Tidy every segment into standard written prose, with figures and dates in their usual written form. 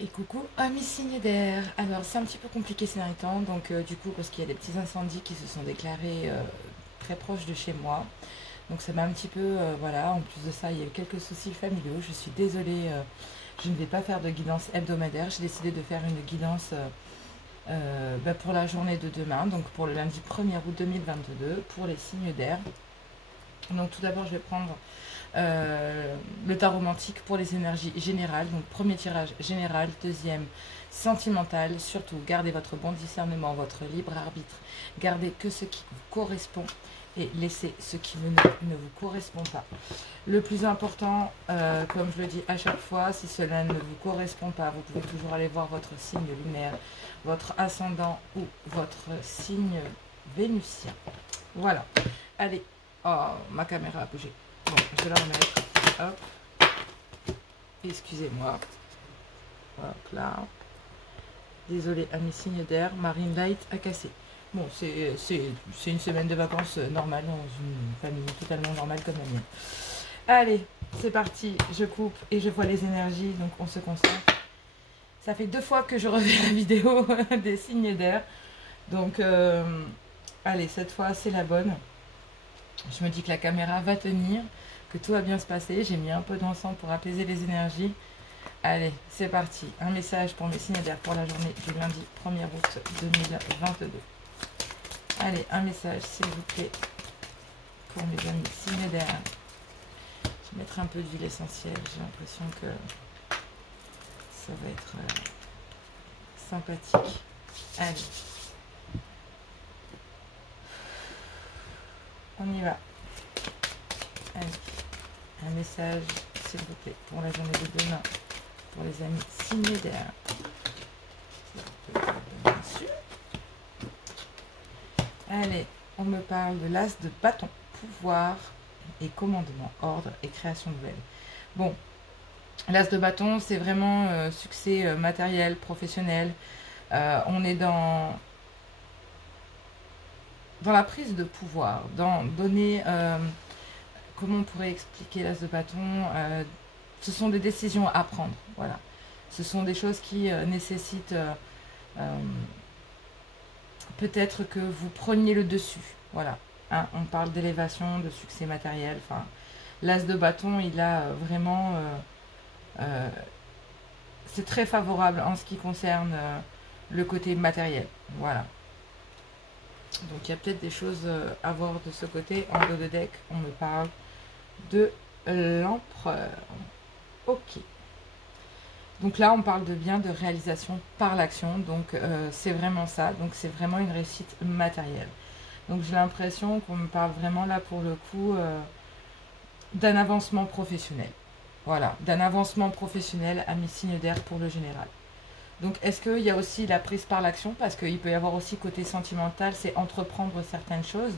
Et coucou amis signes d'air. Alors c'est un petit peu compliqué ces derniers temps, donc du coup parce qu'il y a des petits incendies qui se sont déclarés très proches de chez moi. Donc ça m'a un petit peu, voilà, en plus de ça il y a eu quelques soucis familiaux. Je suis désolée, je ne vais pas faire de guidance hebdomadaire. J'ai décidé de faire une guidance pour la journée de demain, donc pour le lundi 1er août 2022, pour les signes d'air. Donc tout d'abord je vais prendre le tarot romantique pour les énergies générales. Donc premier tirage général, deuxième sentimental. Surtout gardez votre bon discernement, votre libre arbitre. Gardez que ce qui vous correspond et laissez ce qui ne vous correspond pas. Le plus important, comme je le dis à chaque fois, si cela ne vous correspond pas, vous pouvez toujours aller voir votre signe lunaire, votre ascendant ou votre signe vénusien. Voilà. Allez. Oh, ma caméra a bougé. Bon, je vais la remettre. Hop. Excusez-moi. Hop là. Désolée, à mes signes d'air. Marine Light a cassé. Bon, c'est une semaine de vacances normale dans une famille totalement normale comme la mienne. Allez, c'est parti. Je coupe et je vois les énergies. Donc, on se concentre. Ça fait 2 fois que je refais la vidéo des signes d'air. Donc, allez, cette fois, c'est la bonne. Je me dis que la caméra va tenir, que tout va bien se passer. J'ai mis un peu d'encens pour apaiser les énergies. Allez, c'est parti. Un message pour mes signes d'air pour la journée du lundi 1er août 2022. Allez, un message s'il vous plaît pour mes amis signes d'air. Je vais mettre un peu d'huile essentielle. J'ai l'impression que ça va être sympathique. Allez. On y va. Allez. Un message, s'il vous plaît, pour la journée de demain, pour les amis signes d'air. Bien sûr. Allez, on me parle de l'as de bâton, pouvoir et commandement, ordre et création nouvelle. Bon, l'as de bâton, c'est vraiment succès matériel, professionnel. On est dans la prise de pouvoir, dans donner, comment on pourrait expliquer l'as de bâton, ce sont des décisions à prendre, voilà. Ce sont des choses qui nécessitent peut-être que vous preniez le dessus, voilà. Hein, on parle d'élévation, de succès matériel, enfin, l'as de bâton, il a vraiment, c'est très favorable en ce qui concerne le côté matériel, voilà. Donc il y a peut-être des choses à voir de ce côté. En dos de deck, on me parle de l'empereur. Ok. Donc là, on parle de bien de réalisation par l'action. Donc c'est vraiment ça. Donc c'est vraiment une réussite matérielle. Donc j'ai l'impression qu'on me parle vraiment là pour le coup d'un avancement professionnel. Voilà, d'un avancement professionnel à mes signes d'air pour le général. Donc, est-ce qu'il y a aussi la prise par l'action? Parce qu'il peut y avoir aussi côté sentimental, c'est entreprendre certaines choses.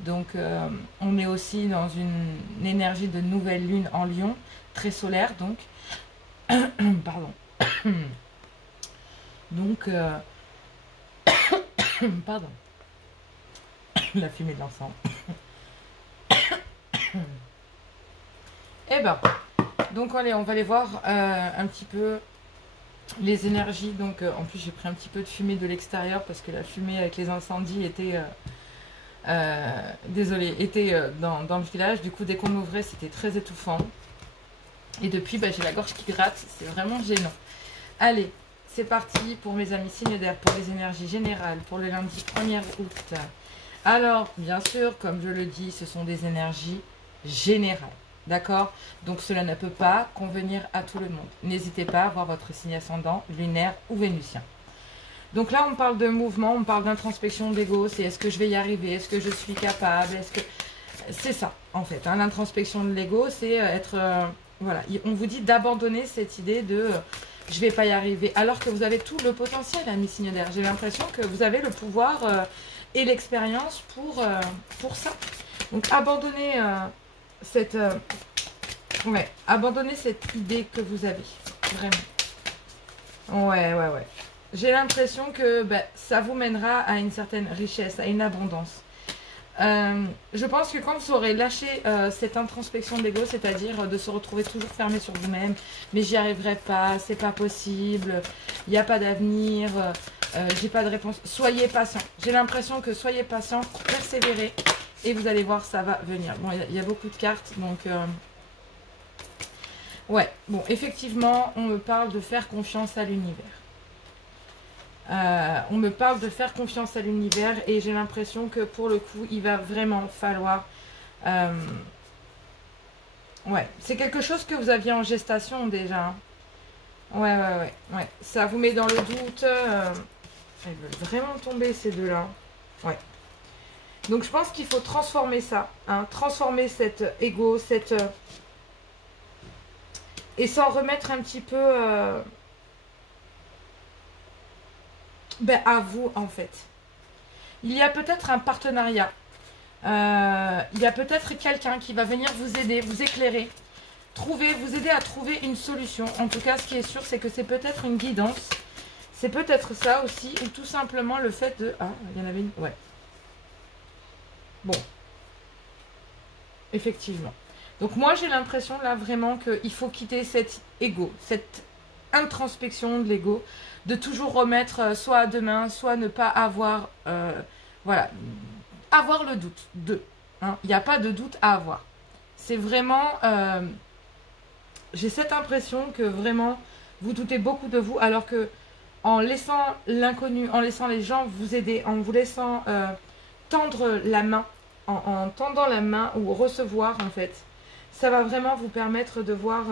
Donc, on est aussi dans une énergie de nouvelle lune en Lion, très solaire, donc. Pardon. Donc, pardon. La fumée de l'encens. Eh ben, donc allez, on va aller voir un petit peu les énergies. Donc en plus j'ai pris un petit peu de fumée de l'extérieur parce que la fumée avec les incendies était dans le village. Du coup dès qu'on m'ouvrait c'était très étouffant et depuis j'ai la gorge qui gratte, c'est vraiment gênant. Allez, c'est parti pour mes amis signes d'air, pour les énergies générales pour le lundi 1er août. Alors bien sûr, comme je le dis, ce sont des énergies générales. D'accord? Donc cela ne peut pas convenir à tout le monde. N'hésitez pas à voir votre signe ascendant, lunaire ou vénusien. Donc là, on parle de mouvement, on parle d'introspection d'ego. C'est est-ce que je vais y arriver? Est-ce que je suis capable? Est-ce que... C'est ça, en fait. Hein, l'introspection de l'ego, c'est être... voilà, on vous dit d'abandonner cette idée de je vais pas y arriver. Alors que vous avez tout le potentiel, amis signes d'air. J'ai l'impression que vous avez le pouvoir et l'expérience pour ça. Donc abandonnez... abandonnez cette idée que vous avez, vraiment. Ouais. J'ai l'impression que ça vous mènera à une certaine richesse, à une abondance. Je pense que quand vous aurez lâché cette introspection de l'ego, c'est-à-dire de se retrouver toujours fermé sur vous-même, mais j'y arriverai pas, c'est pas possible, il n'y a pas d'avenir, j'ai pas de réponse. Soyez patient. J'ai l'impression que soyez patient, persévérez et vous allez voir, ça va venir. Bon, il y a beaucoup de cartes, donc ouais. Bon, effectivement, on me parle de faire confiance à l'univers. On me parle de faire confiance à l'univers et j'ai l'impression que pour le coup, il va vraiment falloir... ouais, c'est quelque chose que vous aviez en gestation déjà. Hein. Ouais. Ça vous met dans le doute. Elles veulent vraiment tomber ces deux-là. Ouais. Donc je pense qu'il faut transformer ça. Hein, transformer cet ego, cette... et s'en remettre un petit peu... ben, à vous en fait. Il y a peut-être un partenariat. Il y a peut-être quelqu'un qui va venir vous aider, vous éclairer, vous aider à trouver une solution. En tout cas, ce qui est sûr, c'est que c'est peut-être une guidance. C'est peut-être ça aussi, ou tout simplement le fait de... Ah, il y en avait une... Ouais. Bon. Effectivement. Donc moi, j'ai l'impression là vraiment qu'il faut quitter cet ego, cette introspection de l'ego, de toujours remettre soit à demain, soit ne pas avoir... voilà. Avoir le doute de. Hein. Il n'y a pas de doute à avoir. C'est vraiment... j'ai cette impression que vraiment, vous doutez beaucoup de vous, alors que en laissant l'inconnu, en laissant les gens vous aider, en vous laissant tendre la main, en tendant la main ou recevoir en fait, ça va vraiment vous permettre de voir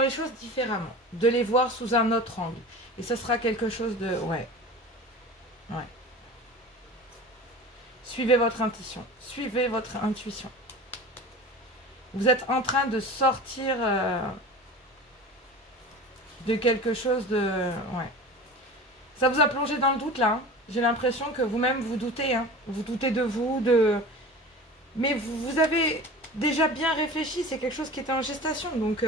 les choses différemment, de les voir sous un autre angle. Et ça sera quelque chose de... Ouais. Suivez votre intuition. Suivez votre intuition. Vous êtes en train de sortir de quelque chose de... Ouais. Ça vous a plongé dans le doute là. Hein. J'ai l'impression que vous-même vous doutez. Hein. Vous doutez de vous, de... Mais vous avez déjà bien réfléchi. C'est quelque chose qui était en gestation. Donc,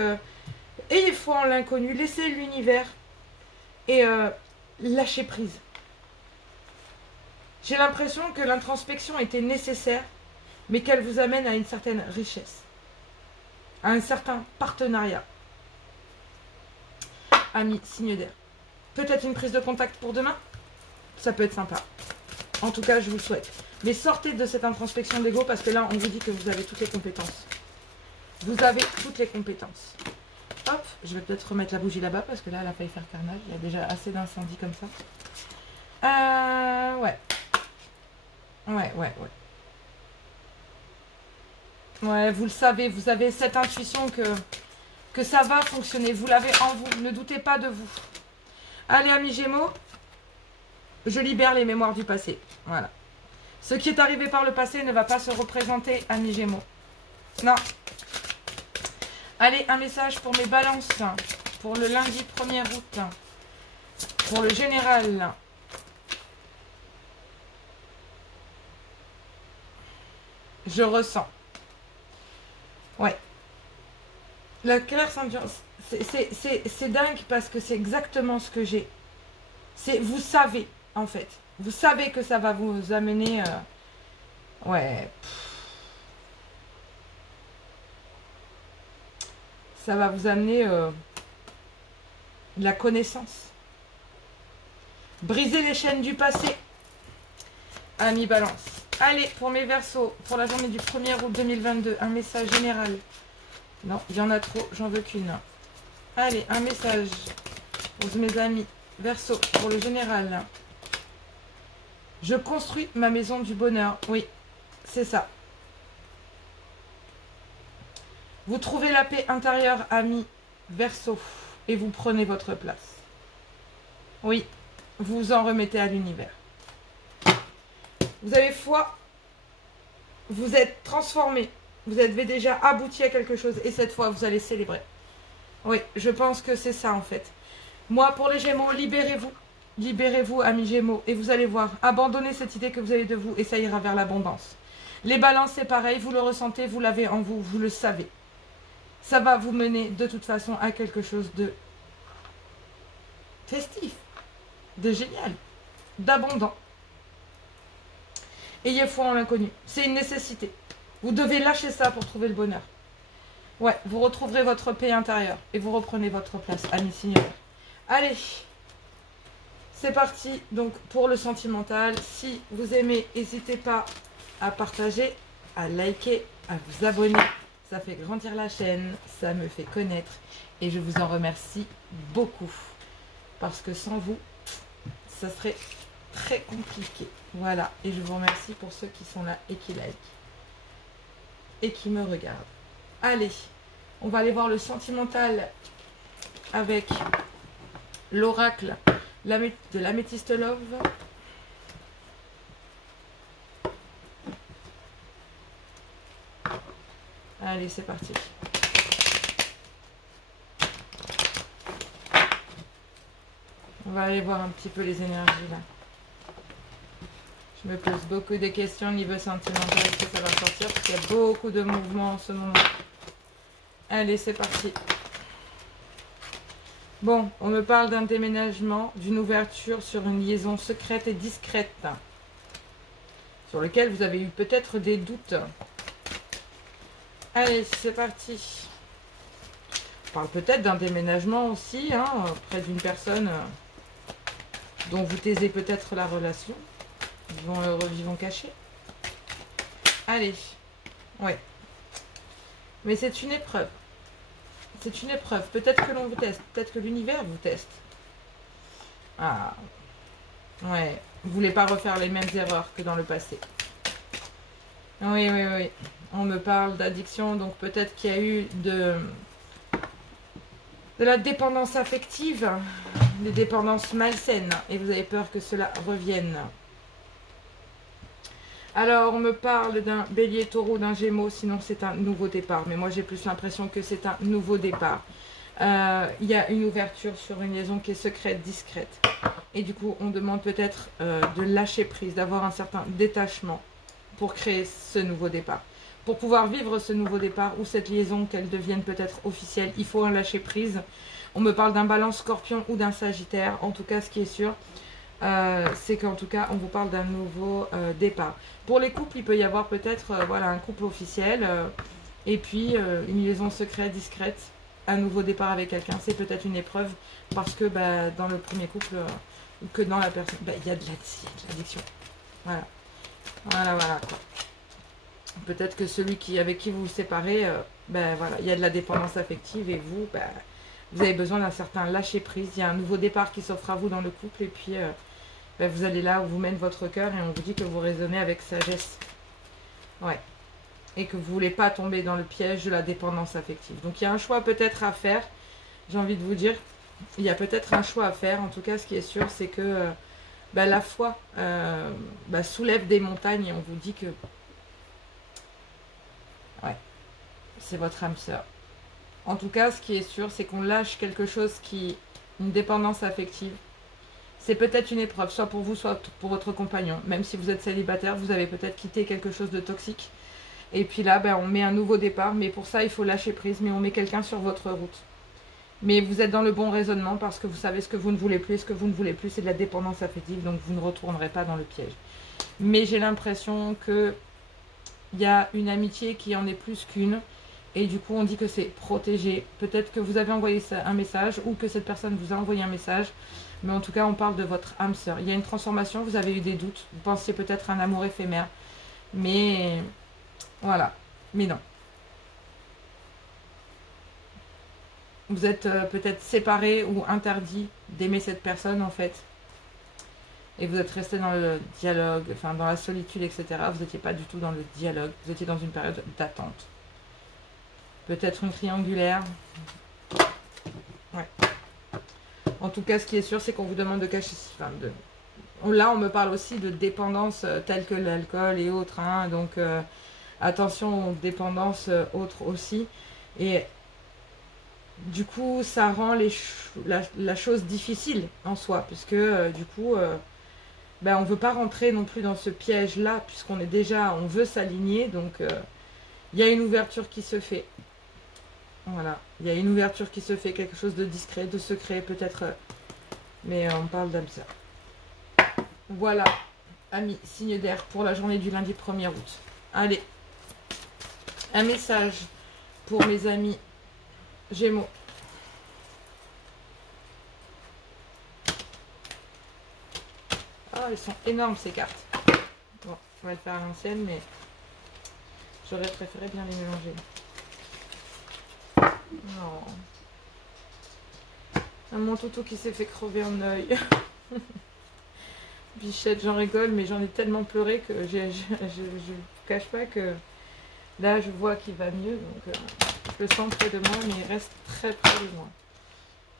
ayez foi en l'inconnu. Laissez l'univers. Et lâchez prise. J'ai l'impression que l'introspection était nécessaire, mais qu'elle vous amène à une certaine richesse, à un certain partenariat. Amis, signe d'air. Peut-être une prise de contact pour demain? Ça peut être sympa. En tout cas, je vous le souhaite. Mais sortez de cette introspection d'ego parce que là, on vous dit que vous avez toutes les compétences. Vous avez toutes les compétences. Hop, je vais peut-être remettre la bougie là-bas parce que là, elle a failli faire carnage. Il y a déjà assez d'incendies comme ça. Ouais. Ouais, vous le savez, vous avez cette intuition que ça va fonctionner. Vous l'avez en vous, ne doutez pas de vous. Allez, amis Gémeaux, je libère les mémoires du passé. Voilà. Ce qui est arrivé par le passé ne va pas se représenter, amis Gémeaux. Non. Allez, un message pour mes balances. Pour le lundi 1er août. Pour le général. Je ressens. Ouais. La clairsentence, c'est dingue parce que c'est exactement ce que j'ai. Vous savez, en fait. Vous savez que ça va vous amener... ouais. Ça va vous amener de la connaissance. Briser les chaînes du passé. Amis Balance. Allez, pour mes Verseaux, pour la journée du 1er août 2022, un message général. Non, il y en a trop, j'en veux qu'une. Allez, un message pour mes amis Verseaux, pour le général. Je construis ma maison du bonheur. Oui, c'est ça. Vous trouvez la paix intérieure, amis Verseaux, et vous prenez votre place. Oui, vous en remettez à l'univers. Vous avez foi, vous êtes transformé, vous avez déjà abouti à quelque chose et cette fois vous allez célébrer. Oui, je pense que c'est ça en fait. Moi pour les Gémeaux, libérez-vous amis Gémeaux et vous allez voir, abandonnez cette idée que vous avez de vous et ça ira vers l'abondance. Les Balances c'est pareil, vous le ressentez, vous l'avez en vous, vous le savez. Ça va vous mener de toute façon à quelque chose de festif, de génial, d'abondant. Ayez foi en l'inconnu. C'est une nécessité. Vous devez lâcher ça pour trouver le bonheur. Ouais, vous retrouverez votre paix intérieure et vous reprenez votre place, amis signeurs. Allez, c'est parti. Donc, pour le sentimental, si vous aimez, n'hésitez pas à partager, à liker, à vous abonner. Ça fait grandir la chaîne, ça me fait connaître et je vous en remercie beaucoup. Parce que sans vous, ça serait très compliqué. Voilà, et je vous remercie pour ceux qui sont là et qui likent et qui me regardent. Allez, on va aller voir le sentimental avec l'oracle de l'améthyste love. Allez, c'est parti. On va aller voir un petit peu les énergies là. Je me pose beaucoup de questions au niveau sentimental. Est-ce que ça va sortir? Parce qu'il y a beaucoup de mouvements en ce moment. Allez, c'est parti. Bon, on me parle d'un déménagement, d'une ouverture sur une liaison secrète et discrète. Sur lequel vous avez eu peut-être des doutes. Allez, c'est parti. On parle peut-être d'un déménagement aussi, hein, près d'une personne dont vous taisez peut-être la relation. Vivons heureux, vivons cachés. Allez. Ouais. Mais c'est une épreuve. C'est une épreuve. Peut-être que l'on vous teste. Peut-être que l'univers vous teste. Ah. Ouais. Vous voulez pas refaire les mêmes erreurs que dans le passé. Oui, oui, oui. On me parle d'addiction. Donc peut-être qu'il y a eu de la dépendance affective. Des dépendances malsaines. Et vous avez peur que cela revienne. Alors, on me parle d'un bélier taureau, d'un gémeaux, sinon c'est un nouveau départ. Mais moi, j'ai plus l'impression que c'est un nouveau départ. Il y a une ouverture sur une liaison qui est secrète, discrète. Et du coup, on demande peut-être de lâcher prise, d'avoir un certain détachement pour créer ce nouveau départ. Pour pouvoir vivre ce nouveau départ ou cette liaison, qu'elle devienne peut-être officielle, il faut un lâcher prise. On me parle d'un balance scorpion ou d'un sagittaire. En tout cas, ce qui est sûr, c'est qu'en tout cas on vous parle d'un nouveau départ. Pour les couples, il peut y avoir peut-être voilà, un couple officiel et puis une liaison secrète, discrète, un nouveau départ avec quelqu'un. C'est peut-être une épreuve parce que dans le premier couple ou que dans la personne, il y a de l'addiction. Voilà, voilà, voilà quoi. Peut-être que celui avec qui vous vous séparez, voilà, il y a de la dépendance affective et vous, vous avez besoin d'un certain lâcher prise. Il y a un nouveau départ qui s'offre à vous dans le couple et puis vous allez là où vous mène votre cœur et on vous dit que vous raisonnez avec sagesse. Ouais. Et que vous ne voulez pas tomber dans le piège de la dépendance affective. Donc il y a un choix peut-être à faire. J'ai envie de vous dire, il y a peut-être un choix à faire. En tout cas, ce qui est sûr, c'est que la foi soulève des montagnes et on vous dit que ouais, c'est votre âme sœur. En tout cas, ce qui est sûr, c'est qu'on lâche quelque chose une dépendance affective. C'est peut-être une épreuve, soit pour vous, soit pour votre compagnon. Même si vous êtes célibataire, vous avez peut-être quitté quelque chose de toxique. Et puis là, on met un nouveau départ. Mais pour ça, il faut lâcher prise. Mais on met quelqu'un sur votre route. Mais vous êtes dans le bon raisonnement parce que vous savez ce que vous ne voulez plus. Et ce que vous ne voulez plus, c'est de la dépendance affective. Donc, vous ne retournerez pas dans le piège. Mais j'ai l'impression qu'il y a une amitié qui en est plus qu'une. Et du coup, on dit que c'est protégé. Peut-être que vous avez envoyé un message ou que cette personne vous a envoyé un message. Mais en tout cas, on parle de votre âme sœur. Il y a une transformation, vous avez eu des doutes. Vous pensiez peut-être à un amour éphémère. Mais voilà. Mais non. Vous êtes peut-être séparés ou interdit d'aimer cette personne en fait. Et vous êtes resté dans le dialogue, enfin dans la solitude, etc. Vous n'étiez pas du tout dans le dialogue. Vous étiez dans une période d'attente. Peut-être une triangulaire. Ouais. En tout cas, ce qui est sûr, c'est qu'on vous demande de cacher... Là, on me parle aussi de dépendance telle que l'alcool et autres. Hein, donc, attention aux dépendances autres aussi. Et du coup, ça rend la chose difficile en soi. Puisque, du coup, on ne veut pas rentrer non plus dans ce piège-là. Puisqu'on est déjà... On veut s'aligner. Donc, il y a une ouverture qui se fait. Voilà, il y a une ouverture qui se fait, quelque chose de discret, de secret peut-être, mais on parle d'âme sœur. Voilà, amis signe d'air pour la journée du lundi 1er août. Allez, un message pour mes amis Gémeaux. Ah, elles sont énormes ces cartes. Bon, on va le faire à l'ancienne, mais j'aurais préféré bien les mélanger. Non. Mon toutou qui s'est fait crever un œil. Bichette, j'en rigole, mais j'en ai tellement pleuré que je ne cache pas que là, je vois qu'il va mieux. Donc, je le sens près de moi, mais il reste très près de moi.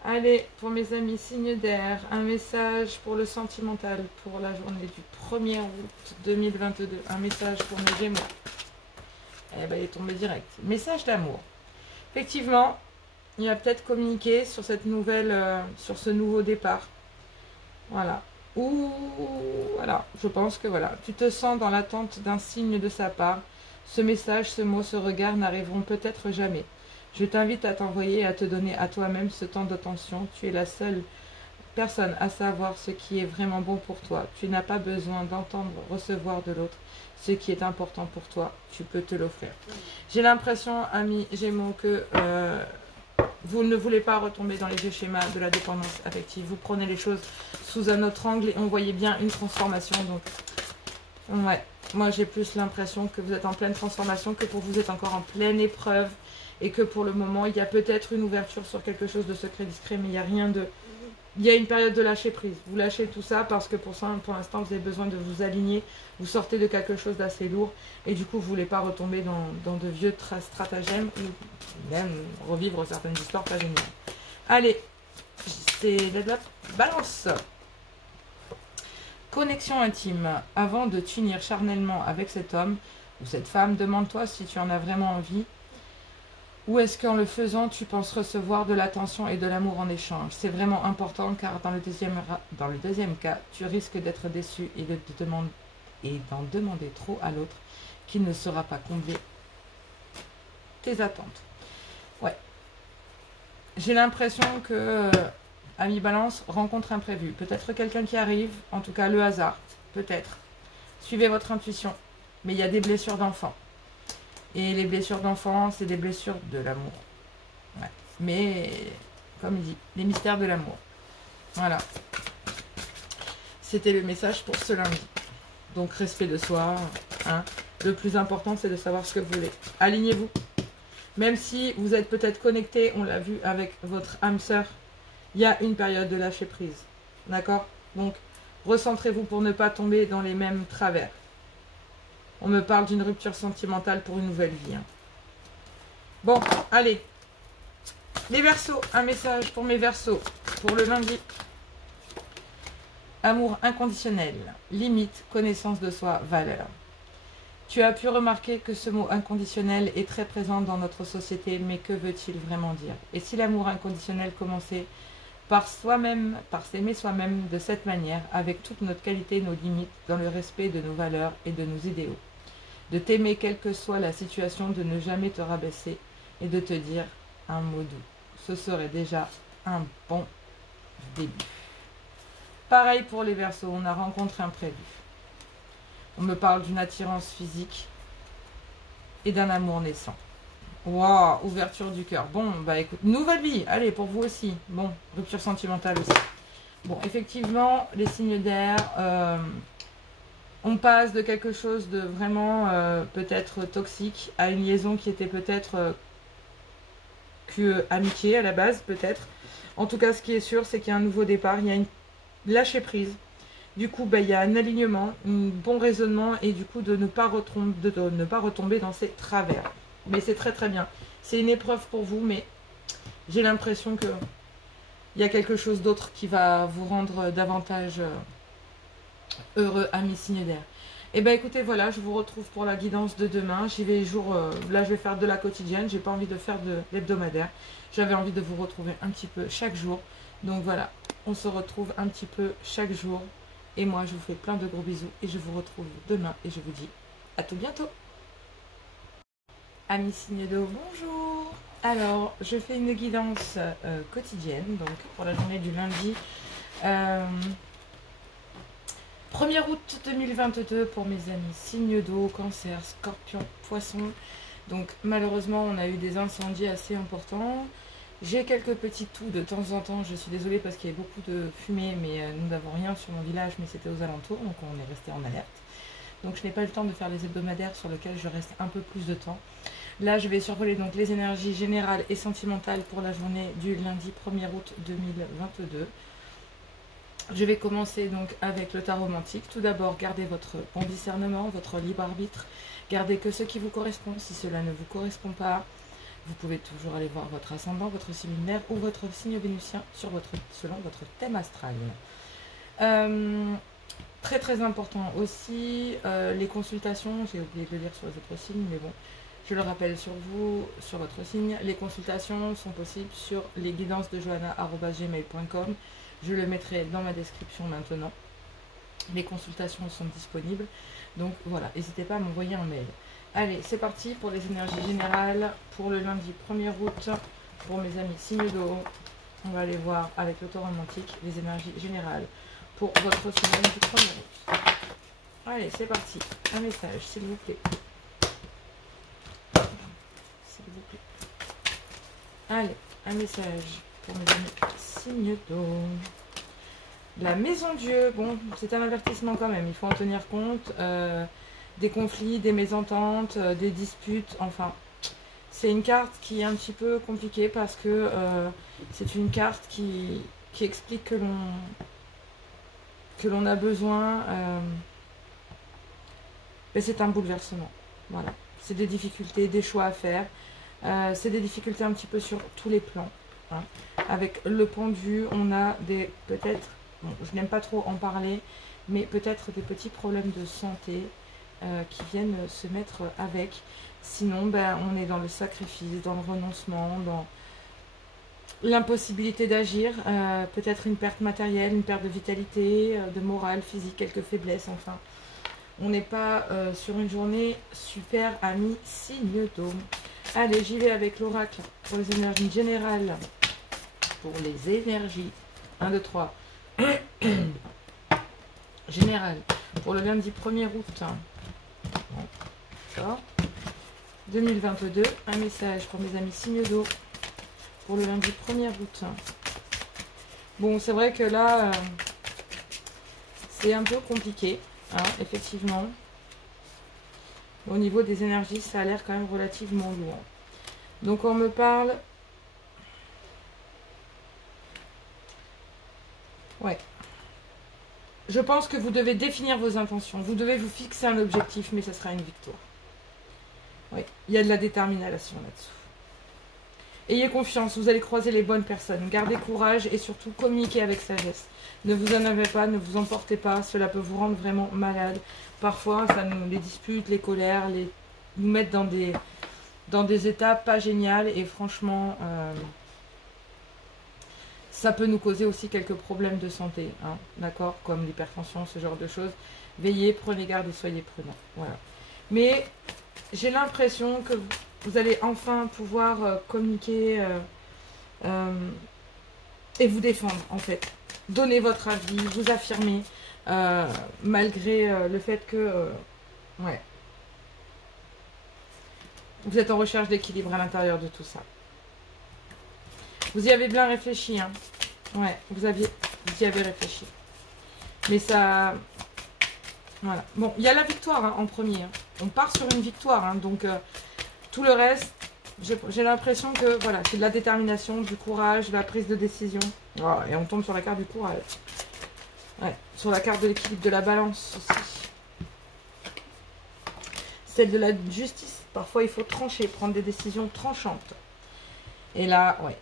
Allez, pour mes amis signe d'air, un message pour le sentimental pour la journée du 1er août 2022. Un message pour mes Gémeaux. Eh bien, il est tombé direct. Message d'amour. Effectivement, il va peut-être communiquer sur cette nouvelle, sur ce nouveau départ. Voilà. Ou, voilà, je pense que voilà, tu te sens dans l'attente d'un signe de sa part. Ce message, ce mot, ce regard n'arriveront peut-être jamais. Je t'invite à t'envoyer et à te donner à toi-même ce temps d'attention. Tu es la seule personne à savoir ce qui est vraiment bon pour toi. Tu n'as pas besoin d'entendre, recevoir de l'autre ce qui est important pour toi. Tu peux te l'offrir. J'ai l'impression, amis Gémeaux, que vous ne voulez pas retomber dans les vieux schémas de la dépendance affective. Vous prenez les choses sous un autre angle et on voyait bien une transformation. Donc, ouais, moi j'ai plus l'impression que vous êtes en pleine transformation, que pour vous êtes encore en pleine épreuve. Et que pour le moment, il y a peut-être une ouverture sur quelque chose de secret, discret, mais il n'y a rien de... Il y a une période de lâcher prise. Vous lâchez tout ça parce que pour l'instant, vous avez besoin de vous aligner. Vous sortez de quelque chose d'assez lourd. Et du coup, vous ne voulez pas retomber dans de vieux stratagèmes ou même revivre certaines histoires pas géniales. Allez, c'est la balance. Connexion intime. Avant de t'unir charnellement avec cet homme ou cette femme, demande-toi si tu en as vraiment envie. Ou est-ce qu'en le faisant, tu penses recevoir de l'attention et de l'amour en échange? C'est vraiment important car dans le deuxième cas, tu risques d'être déçu et d'en demander trop à l'autre qui ne saura pas combler tes attentes. Ouais. J'ai l'impression que, ami Balance, rencontre imprévue. Peut-être quelqu'un qui arrive, en tout cas le hasard, peut-être. Suivez votre intuition. Mais il y a des blessures d'enfant. Et les blessures d'enfant, c'est des blessures de l'amour. Ouais. Mais, comme il dit, les mystères de l'amour. Voilà. C'était le message pour ce lundi. Donc, respect de soi. Hein. Le plus important, c'est de savoir ce que vous voulez. Alignez-vous. Même si vous êtes peut-être connecté, on l'a vu avec votre âme sœur, il y a une période de lâcher prise. D'accord? Donc, recentrez-vous pour ne pas tomber dans les mêmes travers. On me parle d'une rupture sentimentale pour une nouvelle vie. Hein. Bon, allez. Les Verseaux, un message pour mes Verseaux. Pour le lundi. Amour inconditionnel. Limite, connaissance de soi, valeur. Tu as pu remarquer que ce mot inconditionnel est très présent dans notre société, mais que veut-il vraiment dire? Et si l'amour inconditionnel commençait par soi-même, par s'aimer soi-même de cette manière, avec toute notre qualité, nos limites, dans le respect de nos valeurs et de nos idéaux. De t'aimer quelle que soit la situation, de ne jamais te rabaisser et de te dire un mot doux. Ce serait déjà un bon début. Pareil pour les Verseaux, on a rencontré imprévu. On me parle d'une attirance physique et d'un amour naissant. Waouh, ouverture du cœur. Bon, bah écoute, nouvelle vie. Allez, pour vous aussi. Bon, rupture sentimentale aussi. Bon, effectivement, les signes d'air, on passe de quelque chose de vraiment peut-être toxique à une liaison qui était peut-être que amitié à la base, peut-être. En tout cas, ce qui est sûr, c'est qu'il y a un nouveau départ, il y a une lâcher prise. Du coup, bah, il y a un alignement, un bon raisonnement et du coup de ne pas retomber dans ces travers. Mais c'est très très bien. C'est une épreuve pour vous, mais j'ai l'impression que il y a quelque chose d'autre qui va vous rendre davantage heureux, amis signe d'air. Et ben écoutez, voilà, je vous retrouve pour la guidance de demain. J'y vais là je vais faire de la quotidienne, j'ai pas envie de faire de l'hebdomadaire. J'avais envie de vous retrouver un petit peu chaque jour. Donc voilà, on se retrouve un petit peu chaque jour. Et moi, je vous fais plein de gros bisous et je vous retrouve demain et je vous dis à tout bientôt. Amis signe d'eau, bonjour. Alors, je fais une guidance quotidienne, donc pour la journée du lundi 1er août 2022 pour mes amis signe d'eau, cancer, scorpion, poisson. Donc malheureusement on a eu des incendies assez importants. J'ai quelques petits toux de temps en temps, je suis désolée parce qu'il y avait beaucoup de fumée, mais nous n'avons rien sur mon village, mais c'était aux alentours, donc on est resté en alerte. Donc je n'ai pas le temps de faire les hebdomadaires sur lesquels je reste un peu plus de temps. Là je vais survoler donc les énergies générales et sentimentales pour la journée du lundi 1er août 2022. Je vais commencer donc avec le tarot romantique. Tout d'abord, gardez votre bon discernement, votre libre arbitre. Gardez que ce qui vous correspond. Si cela ne vous correspond pas, vous pouvez toujours aller voir votre ascendant, votre signe lunaire ou votre signe vénusien selon votre thème astral. Très très important aussi, les consultations. J'ai oublié de le dire sur les autres signes, mais bon, je le rappelle sur vous, sur votre signe. Les consultations sont possibles sur lesguidancesdejohanna@gmail.com. Je le mettrai dans ma description maintenant. Les consultations sont disponibles. Donc voilà, n'hésitez pas à m'envoyer un mail. Allez, c'est parti pour les énergies générales pour le lundi 1er août. Pour mes amis signe d'eau, on va aller voir avec le tarot romantique les énergies générales pour votre signe du 1er août. Allez, c'est parti. Un message, s'il vous plaît. S'il vous plaît. Allez, un message pour mes amis signe d'eau. La maison Dieu, bon, c'est un avertissement quand même, il faut en tenir compte. Des conflits, des mésententes, des disputes, enfin, c'est une carte qui est un petit peu compliquée parce que c'est une carte qui explique que l'on a besoin, mais c'est un bouleversement, voilà. C'est des difficultés, des choix à faire, c'est des difficultés un petit peu sur tous les plans. Hein. Avec le pendu, on a des peut-être, bon, je n'aime pas trop en parler, mais peut-être des petits problèmes de santé qui viennent se mettre avec. Sinon, ben, on est dans le sacrifice, dans le renoncement, dans l'impossibilité d'agir, peut-être une perte matérielle, une perte de vitalité, de morale, physique, quelques faiblesses, enfin. On n'est pas sur une journée super amis signe d'eau. Allez, j'y vais avec l'oracle pour les énergies générales. Pour les énergies. 1, 2, 3. Générale. Pour le lundi 1er août. D'accord. 2022. Un message pour mes amis signe d'eau. Pour le lundi 1er août. Bon, c'est vrai que là, c'est un peu compliqué. Hein, effectivement. Au niveau des énergies, ça a l'air quand même relativement lourd. Donc on me parle... Ouais. Je pense que vous devez définir vos intentions. Vous devez vous fixer un objectif, mais ça sera une victoire. Oui, il y a de la détermination là-dessous. Ayez confiance, vous allez croiser les bonnes personnes. Gardez courage et surtout communiquez avec sagesse. Ne vous en avez pas, ne vous emportez pas. Cela peut vous rendre vraiment malade. Parfois, ça nous, les disputes, les colères, nous mettent dans des états pas géniales. Et franchement, ça peut nous causer aussi quelques problèmes de santé. Hein, d'accord, comme l'hypertension, ce genre de choses. Veillez, prenez garde et soyez prudents. Voilà. Mais j'ai l'impression que vous allez enfin pouvoir communiquer et vous défendre, en fait. Donner votre avis, vous affirmer, malgré le fait que... ouais. Vous êtes en recherche d'équilibre à l'intérieur de tout ça. Vous y avez bien réfléchi, hein. Ouais, vous y avez réfléchi. Mais ça... Voilà. Bon, il y a la victoire hein, en premier. Hein. On part sur une victoire, hein, donc... tout le reste, j'ai l'impression que voilà, c'est de la détermination, du courage, de la prise de décision. Oh, et on tombe sur la carte du courage. Ouais, sur la carte de l'équilibre, de la balance aussi. Celle de la justice. Parfois, il faut trancher, prendre des décisions tranchantes. Et là, ouais.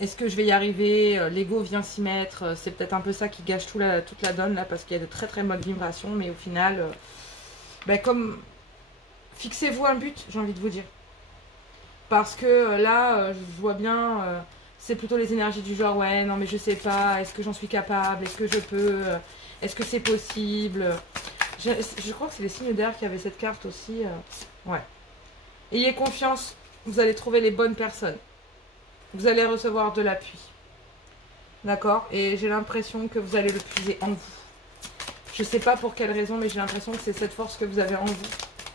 Est-ce que je vais y arriver? L'ego vient s'y mettre. C'est peut-être un peu ça qui gâche toute la donne, là, parce qu'il y a de très très bonnes vibrations. Mais au final, ben, comme... Fixez-vous un but, j'ai envie de vous dire. Parce que là, je vois bien, c'est plutôt les énergies du genre, ouais, non mais je sais pas, est-ce que j'en suis capable, est-ce que je peux, est-ce que c'est possible. Je crois que c'est les signes d'air qui avaient cette carte aussi. Ouais. Ayez confiance, vous allez trouver les bonnes personnes. Vous allez recevoir de l'appui. D'accord? Et j'ai l'impression que vous allez le puiser en vous. Je ne sais pas pour quelle raison, mais j'ai l'impression que c'est cette force que vous avez en vous.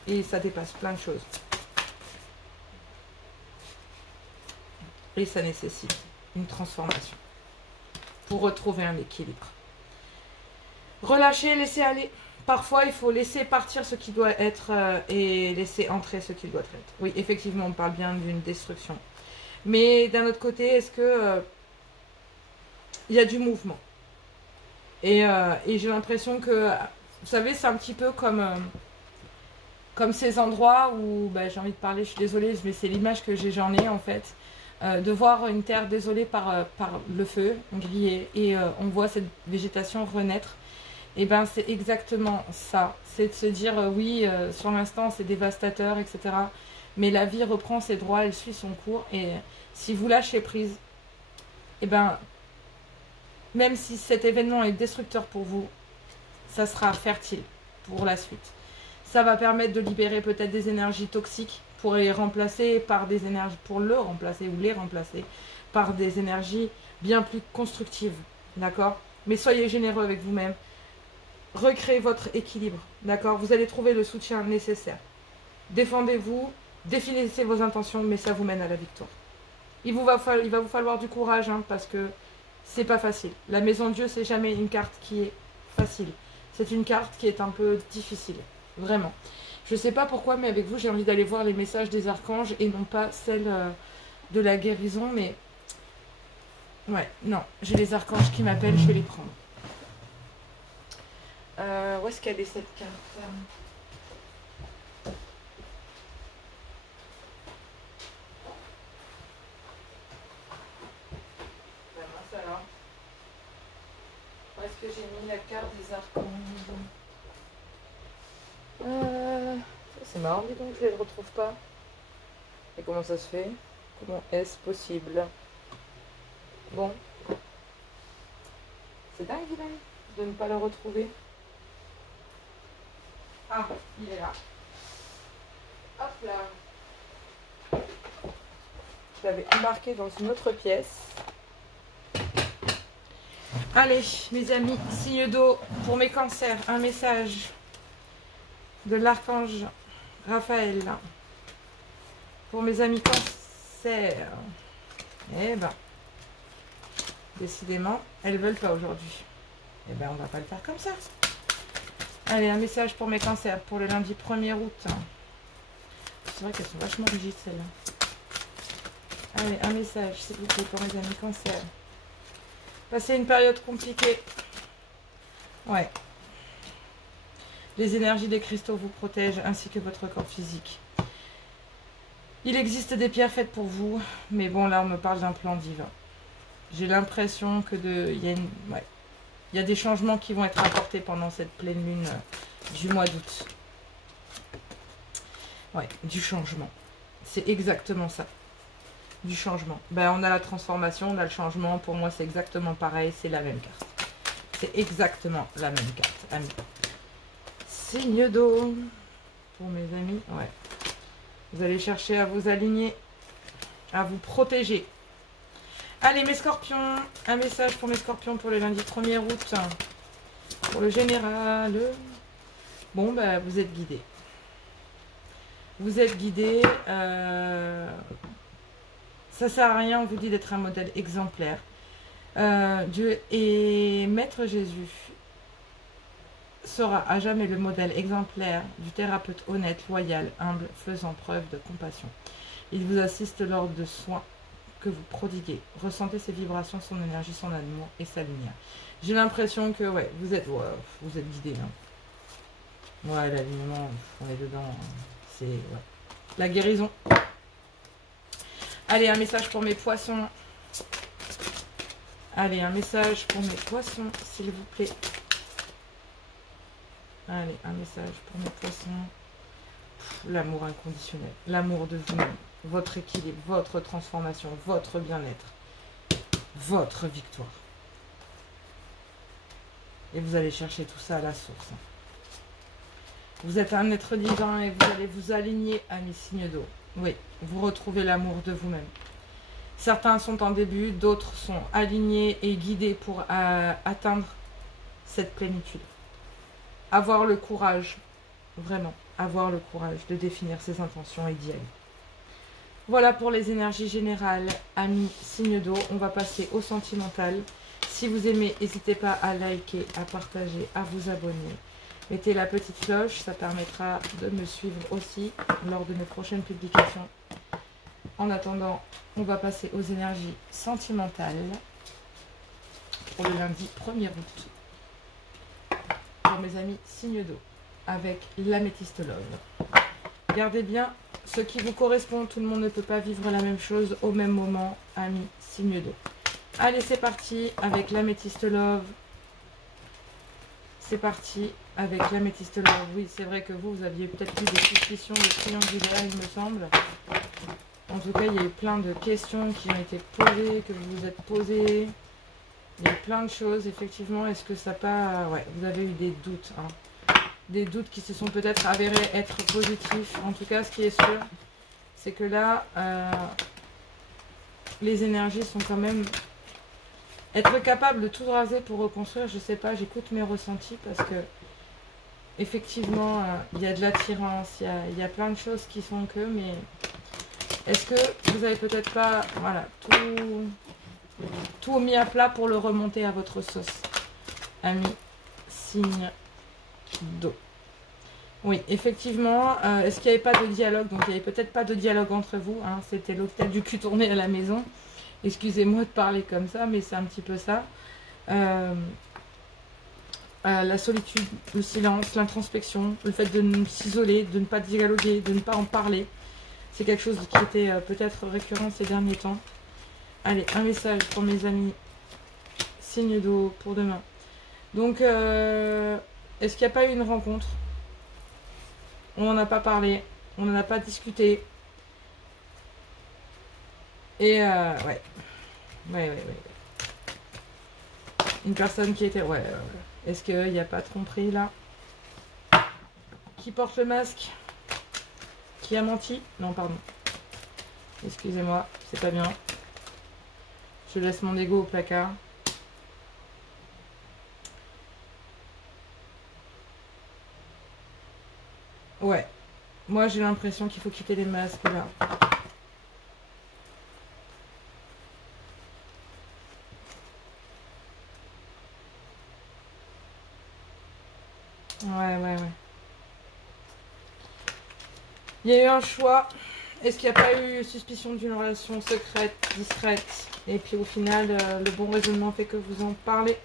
Et ça dépasse plein de choses. Et ça nécessite une transformation pour retrouver un équilibre. Relâcher, laisser aller. Parfois, il faut laisser partir ce qui doit être et laisser entrer ce qui doit être. Oui, effectivement, on parle bien d'une destruction. Mais d'un autre côté, est-ce que il y a du mouvement? Et j'ai l'impression que, vous savez, c'est un petit peu comme ces endroits où, j'ai envie de parler, je suis désolée, mais c'est l'image que j'en ai en fait. De voir une terre désolée par le feu, grillée, et on voit cette végétation renaître. Et ben c'est exactement ça. C'est de se dire, oui, sur l'instant c'est dévastateur, etc. Mais la vie reprend ses droits, elle suit son cours. Et si vous lâchez prise, et ben même si cet événement est destructeur pour vous, ça sera fertile pour la suite. Ça va permettre de libérer peut-être des énergies toxiques pour les remplacer par des énergies, pour le remplacer ou les remplacer par des énergies bien plus constructives. D'accord? Mais soyez généreux avec vous-même. Recréez votre équilibre. D'accord? Vous allez trouver le soutien nécessaire. Défendez-vous, définissez vos intentions, mais ça vous mène à la victoire. Il va vous falloir du courage, hein, parce que c'est pas facile. La maison de Dieu, c'est jamais une carte qui est facile. C'est une carte qui est un peu difficile. Vraiment. Je sais pas pourquoi, mais avec vous, j'ai envie d'aller voir les messages des archanges et non pas celle de la guérison. Mais ouais, non, j'ai les archanges qui m'appellent, je vais les prendre. Où est-ce qu'elle est cette carte? Alors. Où est-ce que j'ai mis la carte des archanges? C'est marrant, dis donc, je ne le retrouve pas. Et comment ça se fait? Comment est-ce possible? Bon. C'est dingue, dis donc, de ne pas le retrouver. Ah, il est là. Hop là. Je l'avais embarqué dans une autre pièce. Allez, mes amis, signe d'eau pour mes cancers. Un message de l'archange Raphaël. Pour mes amis cancers. Eh ben, décidément, elles veulent pas aujourd'hui. Eh ben, on va pas le faire comme ça. Allez, un message pour mes cancers pour le lundi 1er août. C'est vrai qu'elles sont vachement rigides celles-là. Allez, un message, s'il vous plaît, pour mes amis cancers. Passez une période compliquée. Ouais. Les énergies des cristaux vous protègent, ainsi que votre corps physique. Il existe des pierres faites pour vous, mais bon, là, on me parle d'un plan divin. J'ai l'impression que il y a des changements qui vont être apportés pendant cette pleine lune du mois d'août. Ouais, du changement. C'est exactement ça. Du changement. Ben, on a la transformation, on a le changement. Pour moi, c'est exactement pareil. C'est la même carte. C'est exactement la même carte, amis. Signe d'eau. Pour mes amis, ouais. Vous allez chercher à vous aligner, à vous protéger. Allez, mes scorpions. Un message pour mes scorpions pour le lundi 1er août. Pour le général. Bon, ben, vous êtes guidés. Vous êtes guidés. Ça sert à rien, on vous dit d'être un modèle exemplaire. Dieu et Maître Jésus sera à jamais le modèle exemplaire du thérapeute honnête, loyal, humble, faisant preuve de compassion. Il vous assiste lors de soins que vous prodiguez. Ressentez ses vibrations, son énergie, son amour et sa lumière. J'ai l'impression que ouais, vous êtes guidés. Hein. Ouais, l'alignement, on est dedans. C'est la guérison. Allez, un message pour mes poissons. Allez, un message pour mes poissons, s'il vous plaît. Allez, un message pour mes poissons. L'amour inconditionnel, l'amour de vous-même, votre équilibre, votre transformation, votre bien-être, votre victoire. Et vous allez chercher tout ça à la source. Vous êtes un être divin et vous allez vous aligner à mes signes d'eau. Oui, vous retrouvez l'amour de vous-même. Certains sont en début, d'autres sont alignés et guidés pour atteindre cette plénitude. avoir le courage, vraiment, avoir le courage de définir ses intentions et d'y aller. Voilà pour les énergies générales, amis, signes d'eau. On va passer au sentimental. Si vous aimez, n'hésitez pas à liker, à partager, à vous abonner. Mettez la petite cloche, ça permettra de me suivre aussi lors de mes prochaines publications. En attendant, on va passer aux énergies sentimentales pour le lundi 1er août. Pour mes amis signes d'eau, avec l'améthyste love. Gardez bien ce qui vous correspond. Tout le monde ne peut pas vivre la même chose au même moment, amis signes d'eau. Allez, c'est parti avec l'améthyste love. C'est parti avec l'améthyste love. Oui, c'est vrai que vous aviez peut-être eu des suspicions de triangulaire, il me semble. En tout cas, il y a eu plein de questions qui ont été posées, que vous vous êtes posées. Il y a eu plein de choses, effectivement. Est-ce que ça pas... Ouais, vous avez eu des doutes. Hein. Des doutes qui se sont peut-être avérés être positifs. En tout cas, ce qui est sûr, c'est que là, les énergies sont quand même... Être capable de tout raser pour reconstruire, je sais pas, j'écoute mes ressentis parce que effectivement, il y a de l'attirance, il y a plein de choses qui sont que, mais est-ce que vous avez peut-être pas, voilà, tout mis à plat pour le remonter à votre sauce, amis, signe d'eau. Oui, effectivement, est-ce qu'il n'y avait pas de dialogue? Donc il n'y avait peut-être pas de dialogue entre vous, hein, c'était l'hôtel du cul tourné à la maison. Excusez-moi de parler comme ça, mais c'est un petit peu ça. La solitude, le silence, l'introspection, le fait de s'isoler, de ne pas dialoguer, de ne pas en parler. C'est quelque chose qui était peut-être récurrent ces derniers temps. Allez, un message pour mes amis signes d'eau pour demain. Donc, est-ce qu'il n'y a pas eu une rencontre? On n'en a pas parlé, on n'en a pas discuté. Et ouais. Ouais. Une personne qui était... Ouais. Est-ce qu'il n'y a pas tromperie là? Qui porte le masque? Qui a menti? Non, pardon. Excusez-moi, c'est pas bien. Je laisse mon ego au placard. Ouais. Moi, j'ai l'impression qu'il faut quitter les masques là. Ouais. Il y a eu un choix. Est-ce qu'il n'y a pas eu suspicion d'une relation secrète, discrète? Et puis au final, le bon raisonnement fait que vous en parlez.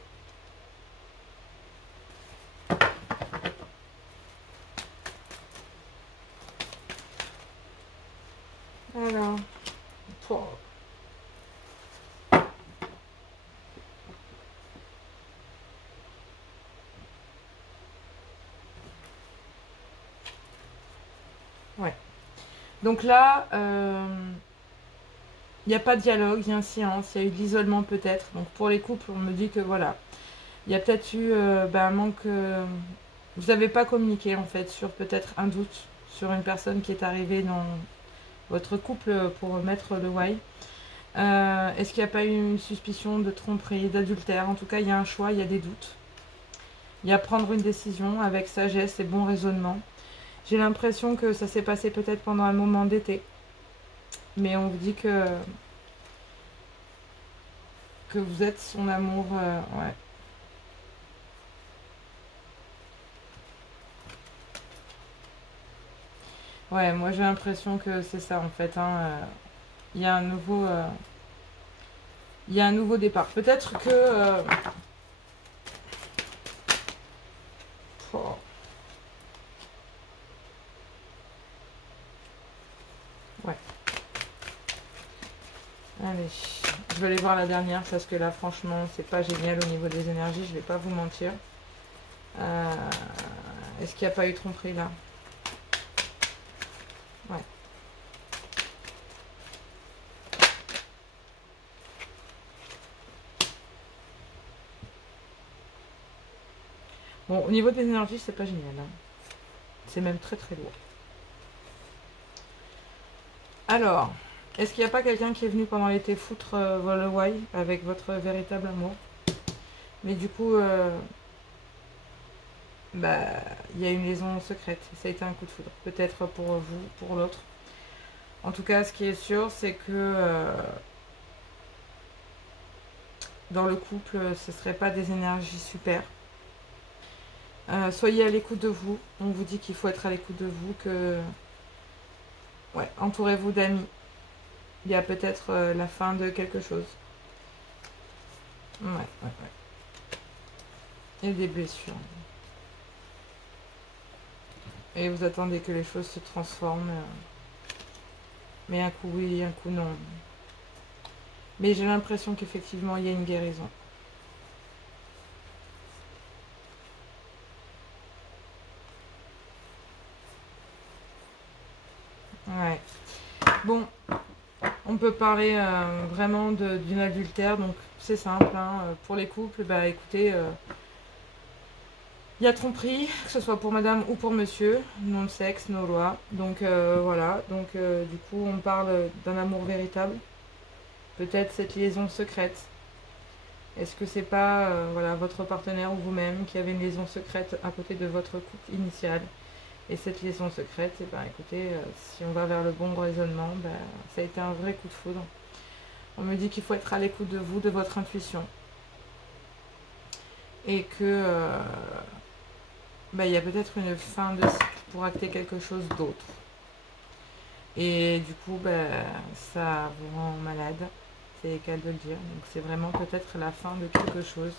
Alors. Oh. Ouais. Donc là, il n'y a pas de dialogue, il y a un silence, il y a eu de l'isolement peut-être. Donc pour les couples, on me dit que voilà, il y a peut-être eu un manque... vous n'avez pas communiqué en fait sur peut-être un doute sur une personne qui est arrivée dans votre couple pour mettre le why. Est-ce qu'il n'y a pas eu une suspicion de tromperie, d'adultère? En tout cas, il y a un choix, il y a des doutes. Il y a prendre une décision avec sagesse et bon raisonnement. J'ai l'impression que ça s'est passé peut-être pendant un moment d'été. Mais on vous dit que vous êtes son amour. Ouais. Ouais, moi j'ai l'impression que c'est ça en fait. Hein, il y a un nouveau... il y a un nouveau départ. Peut-être que... Oh. Ouais. Allez, je vais aller voir la dernière parce que là, franchement, c'est pas génial au niveau des énergies. Je vais pas vous mentir. Est-ce qu'il n'y a pas eu tromperie là? Ouais. Bon, au niveau des énergies, c'est pas génial. Hein. C'est même très très lourd. Alors, est-ce qu'il n'y a pas quelqu'un qui est venu pendant l'été foutre le why avec votre véritable amour? Mais du coup, bah, il y a une liaison secrète. Ça a été un coup de foudre. Peut-être pour vous, pour l'autre. En tout cas, ce qui est sûr, c'est que dans le couple, ce ne serait pas des énergies super. Soyez à l'écoute de vous. On vous dit qu'il faut être à l'écoute de vous, que ouais, entourez-vous d'amis. Il y a peut-être la fin de quelque chose. Ouais. Et des blessures. Et vous attendez que les choses se transforment. Mais un coup oui, un coup non. Mais j'ai l'impression qu'effectivement, il y a une guérison. Ouais. Bon, on peut parler vraiment d'une adultère, donc c'est simple. Hein. Pour les couples, bah écoutez, il y a tromperie, que ce soit pour madame ou pour monsieur, non de sexe, nos lois. Donc voilà, donc du coup on parle d'un amour véritable. Peut-être cette liaison secrète. Est-ce que c'est pas voilà, votre partenaire ou vous-même qui avez une liaison secrète à côté de votre couple initial? Et cette liaison secrète, et ben écoutez, si on va vers le bon raisonnement, ben, ça a été un vrai coup de foudre. On me dit qu'il faut être à l'écoute de vous, de votre intuition. Et que ben, il y a peut-être une fin de cycle pour acter quelque chose d'autre. Et du coup, ben, ça vous rend malade. C'est égal de le dire. Donc c'est vraiment peut-être la fin de quelque chose.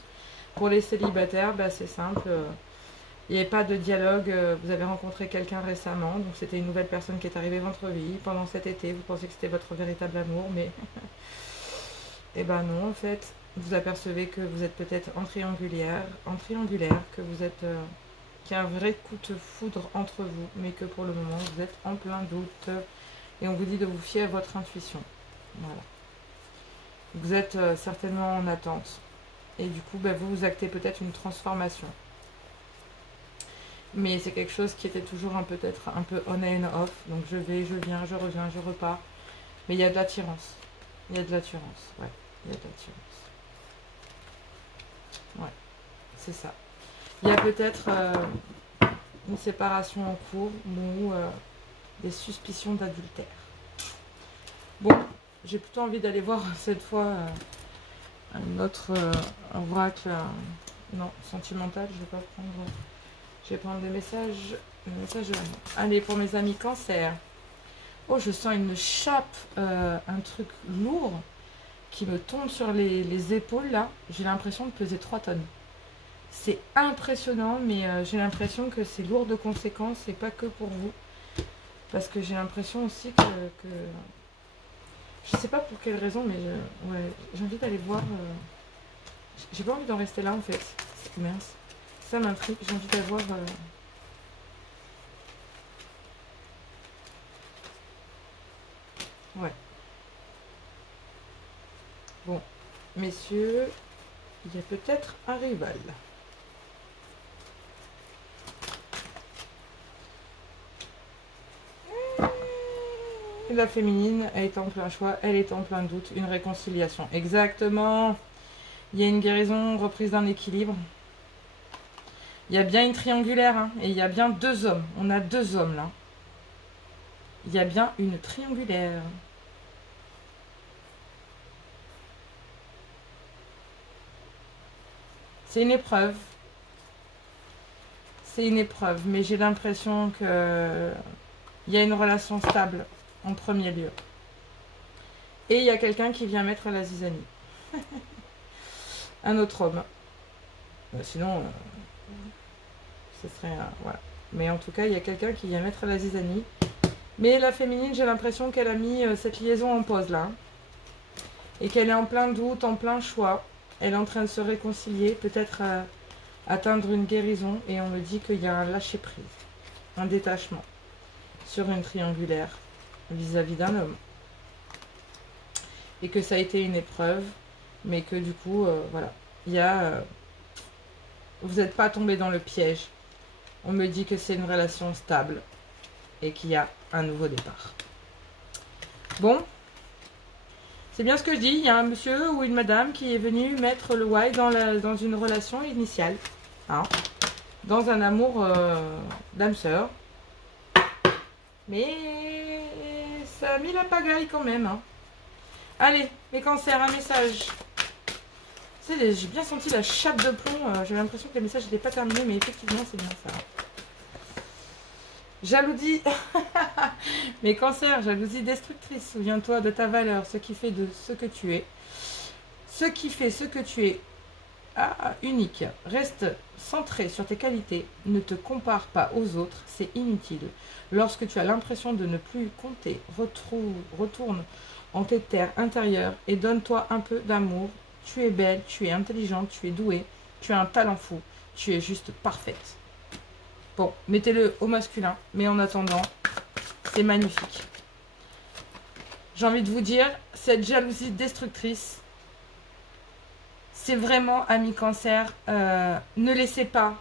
Pour les célibataires, ben, c'est simple. Il n'y avait pas de dialogue, vous avez rencontré quelqu'un récemment, donc c'était une nouvelle personne qui est arrivée dans votre vie pendant cet été, vous pensez que c'était votre véritable amour, mais eh ben non, en fait, vous apercevez que vous êtes peut-être en triangulaire, que vous êtes, qu'il y a un vrai coup de foudre entre vous, mais que pour le moment, vous êtes en plein doute, et on vous dit de vous fier à votre intuition. Voilà. Vous êtes certainement en attente, et du coup, ben, vous actez peut-être une transformation. Mais c'est quelque chose qui était toujours peut-être un peu on and off. Donc je vais, je viens, je reviens, je repars. Mais il y a de l'attirance. Il y a de l'attirance. Ouais, il y a de l'attirance. Ouais, c'est ça. Il y a peut-être une séparation en cours ou des suspicions d'adultère. Bon, j'ai plutôt envie d'aller voir cette fois un autre oracle. Non, sentimental, je vais pas prendre... Je vais prendre des messages. Allez, pour mes amis cancer. Oh, je sens une chape, un truc lourd qui me tombe sur les épaules là. J'ai l'impression de peser 3 tonnes. C'est impressionnant, mais j'ai l'impression que c'est lourd de conséquences et pas que pour vous. Parce que j'ai l'impression aussi que... Je sais pas pour quelle raison, mais ouais, j'ai envie d'aller voir... J'ai pas envie d'en rester là en fait. Mince. Ça m'intrigue, j'ai envie d'avoir... Ouais. Bon, messieurs, il y a peut-être un rival. La féminine, elle est en plein choix, elle est en plein doute, une réconciliation. Exactement. Il y a une guérison, reprise d'un équilibre. Il y a bien une triangulaire, hein, et il y a bien 2 hommes. On a 2 hommes, là. Il y a bien une triangulaire. C'est une épreuve. C'est une épreuve, mais j'ai l'impression que il y a une relation stable, en premier lieu. Et il y a quelqu'un qui vient mettre la zizanie. Un autre homme. Sinon... ce serait voilà. Mais en tout cas, il y a quelqu'un qui vient mettre la zizanie. Mais la féminine, j'ai l'impression qu'elle a mis cette liaison en pause là. Et qu'elle est en plein doute, en plein choix. Elle est en train de se réconcilier, peut-être atteindre une guérison. Et on me dit qu'il y a un lâcher-prise, un détachement sur une triangulaire vis-à-vis d'un homme. Et que ça a été une épreuve, mais que du coup, voilà. Il y a... vous n'êtes pas tombé dans le piège. On me dit que c'est une relation stable et qu'il y a un nouveau départ. Bon, c'est bien ce que je dis. Il y a un monsieur ou une madame qui est venu mettre le why dans une relation initiale. Hein. dans un amour d'âme sœur. Mais ça a mis la pagaille quand même. Hein. Allez, mes cancers, un message. Tu sais, j'ai bien senti la chape de plomb. J'avais l'impression que le message n'était pas terminé, mais effectivement, c'est bien ça. Jalousie. Mes cancers, jalousie destructrice. Souviens-toi de ta valeur, ce qui fait de ce que tu es. Ce qui fait ce que tu es unique. Reste centré sur tes qualités. Ne te compare pas aux autres, c'est inutile. Lorsque tu as l'impression de ne plus compter, retourne en tes terres intérieures et donne-toi un peu d'amour. Tu es belle, tu es intelligente, tu es douée, tu as un talent fou, tu es juste parfaite. Bon, mettez-le au masculin, mais en attendant, c'est magnifique. J'ai envie de vous dire, cette jalousie destructrice, c'est vraiment, amis cancer, ne laissez pas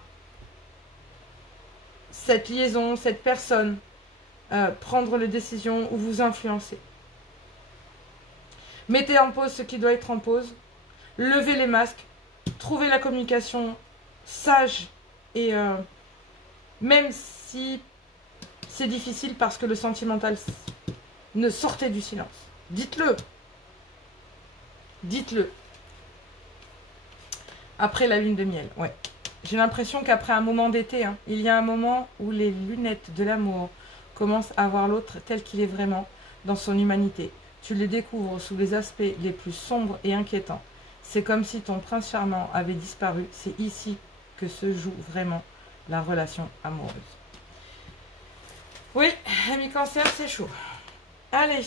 cette liaison, cette personne prendre les décisions ou vous influencer. Mettez en pause ce qui doit être en pause. Levez les masques. Trouvez la communication sage et même si c'est difficile parce que le sentimental, ne sortez du silence. Dites-le. Dites-le. Après la lune de miel, ouais. J'ai l'impression qu'après un moment d'été, hein, il y a un moment où les lunettes de l'amour commencent à voir l'autre tel qu'il est vraiment dans son humanité. Tu le découvres sous les aspects les plus sombres et inquiétants. C'est comme si ton prince charmant avait disparu. C'est ici que se joue vraiment la relation amoureuse. Oui, amis cancer, c'est chaud. Allez,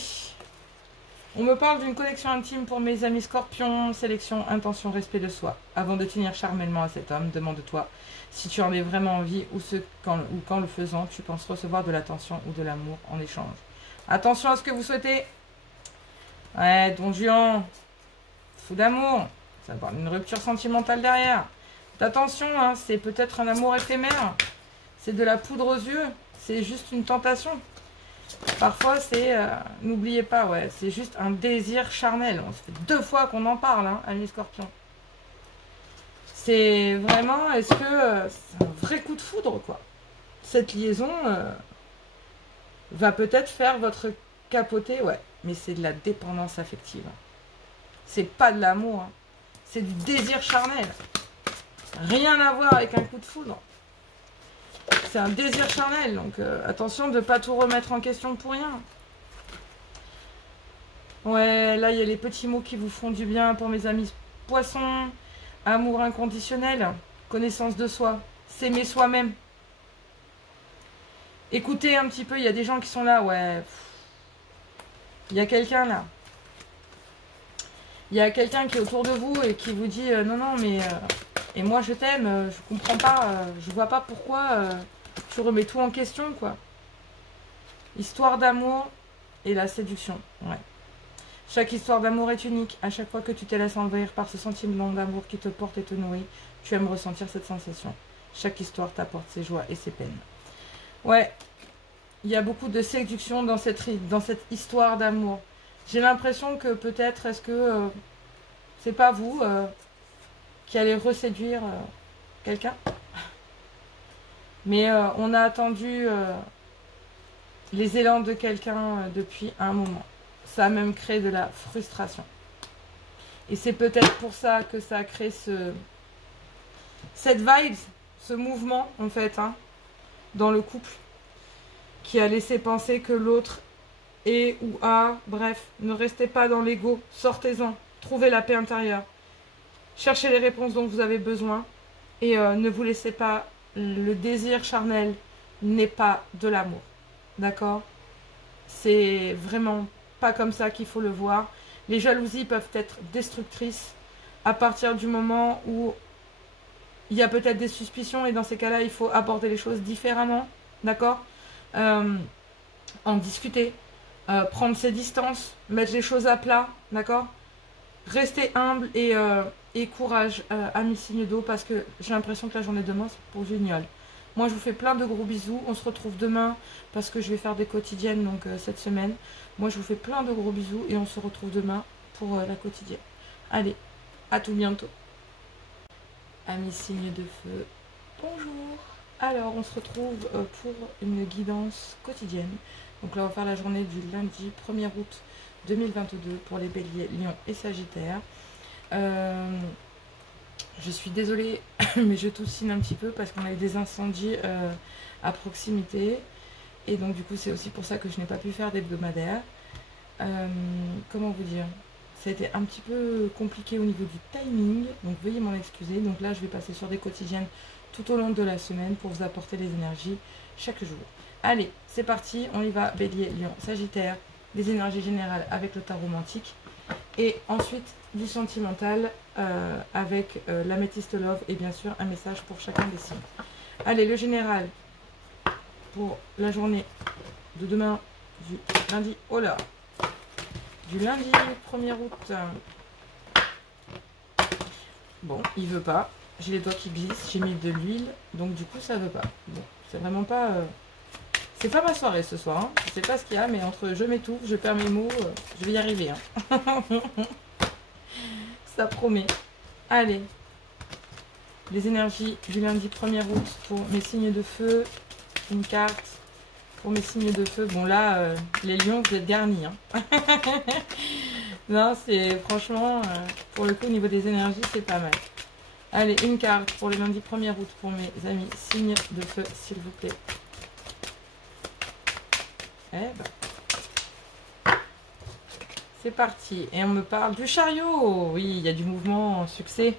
on me parle d'une connexion intime pour mes amis scorpions. Sélection, intention, respect de soi. Avant de t'unir charnellement à cet homme, demande-toi si tu en es vraiment envie ou quand le faisant, tu penses recevoir de l'attention ou de l'amour en échange. Attention à ce que vous souhaitez. Ouais, Don Juan, fou d'amour. Ça va avoir une rupture sentimentale derrière. Attention, hein, c'est peut-être un amour éphémère. C'est de la poudre aux yeux. C'est juste une tentation. Parfois, c'est... n'oubliez pas, ouais, c'est juste un désir charnel. Ça fait 2 fois qu'on en parle, hein, amis scorpions. C'est vraiment... Est-ce que c'est un vrai coup de foudre, quoi? Cette liaison va peut-être faire votre capoter, ouais. Mais c'est de la dépendance affective. C'est pas de l'amour. Hein. C'est du désir charnel. Rien à voir avec un coup de foudre. C'est un désir charnel. Donc attention de ne pas tout remettre en question pour rien. Ouais, là il y a les petits mots qui vous font du bien pour mes amis poissons. Amour inconditionnel. Connaissance de soi. S'aimer soi-même. Écoutez un petit peu, il y a des gens qui sont là, ouais. Il y a quelqu'un là. Il y a quelqu'un qui est autour de vous et qui vous dit non, non, mais et moi je t'aime, je comprends pas, je vois pas pourquoi tu remets tout en question, quoi. Histoire d'amour et la séduction, ouais. Chaque histoire d'amour est unique. À chaque fois que tu te laisses envahir par ce sentiment d'amour qui te porte et te nourrit, tu aimes ressentir cette sensation. Chaque histoire t'apporte ses joies et ses peines. Ouais, il y a beaucoup de séduction dans cette histoire d'amour. J'ai l'impression que peut-être, est-ce que c'est pas vous qui allez reséduire quelqu'un? Mais on a attendu les élans de quelqu'un depuis un moment. Ça a même créé de la frustration. Et c'est peut-être pour ça que ça a créé cette vibe, ce mouvement, en fait, hein, dans le couple, qui a laissé penser que l'autre est ou a, bref, ne restez pas dans l'ego, sortez-en, trouvez la paix intérieure, cherchez les réponses dont vous avez besoin et ne vous laissez pas, le désir charnel n'est pas de l'amour, d'accord? C'est vraiment pas comme ça qu'il faut le voir. Les jalousies peuvent être destructrices à partir du moment où il y a peut-être des suspicions et dans ces cas-là, il faut aborder les choses différemment, d'accord? En discuter, prendre ses distances, mettre les choses à plat, d'accord? Restez humble et courage, amis signe d'eau, parce que j'ai l'impression que la journée de demain, c'est pour génial. Moi, je vous fais plein de gros bisous. On se retrouve demain parce que je vais faire des quotidiennes donc cette semaine. Moi, je vous fais plein de gros bisous et on se retrouve demain pour la quotidienne. Allez, à tout bientôt. Amis signes de feu, bonjour. Alors, on se retrouve pour une guidance quotidienne. Donc là, on va faire la journée du lundi 1er août 2022 pour les béliers, lions et sagittaires. Je suis désolée, mais je toussine un petit peu parce qu'on a eu des incendies à proximité. Et donc, du coup, c'est aussi pour ça que je n'ai pas pu faire d'hebdomadaire. Comment vous dire? Ça a été un petit peu compliqué au niveau du timing, donc veuillez m'en excuser. Donc là, je vais passer sur des quotidiennes tout au long de la semaine pour vous apporter les énergies chaque jour. Allez, c'est parti, on y va. Bélier, lion, sagittaire, les énergies générales avec le tarot romantique. Et ensuite, du sentimental avec l'améthyste love et bien sûr un message pour chacun des signes. Allez, le général pour la journée de demain, du lundi, oh là, du lundi 1er août. Bon, il veut pas. J'ai les doigts qui glissent, j'ai mis de l'huile, donc du coup ça veut pas. Bon, c'est vraiment pas... C'est pas ma soirée ce soir, hein. Je sais pas ce qu'il y a, mais entre je m'étouffe, je perds mes mots, je vais y arriver. Hein. Ça promet. Allez. Les énergies du lundi 1er août pour mes signes de feu. Une carte pour mes signes de feu. Bon là, les lions, vous êtes garnis. Hein. Non, c'est franchement, pour le coup, au niveau des énergies, c'est pas mal. Allez, une carte pour le lundi 1er août pour mes amis signes de feu, s'il vous plaît. Eh ben. C'est parti. Et on me parle du chariot. Oui, il y a du mouvement, succès.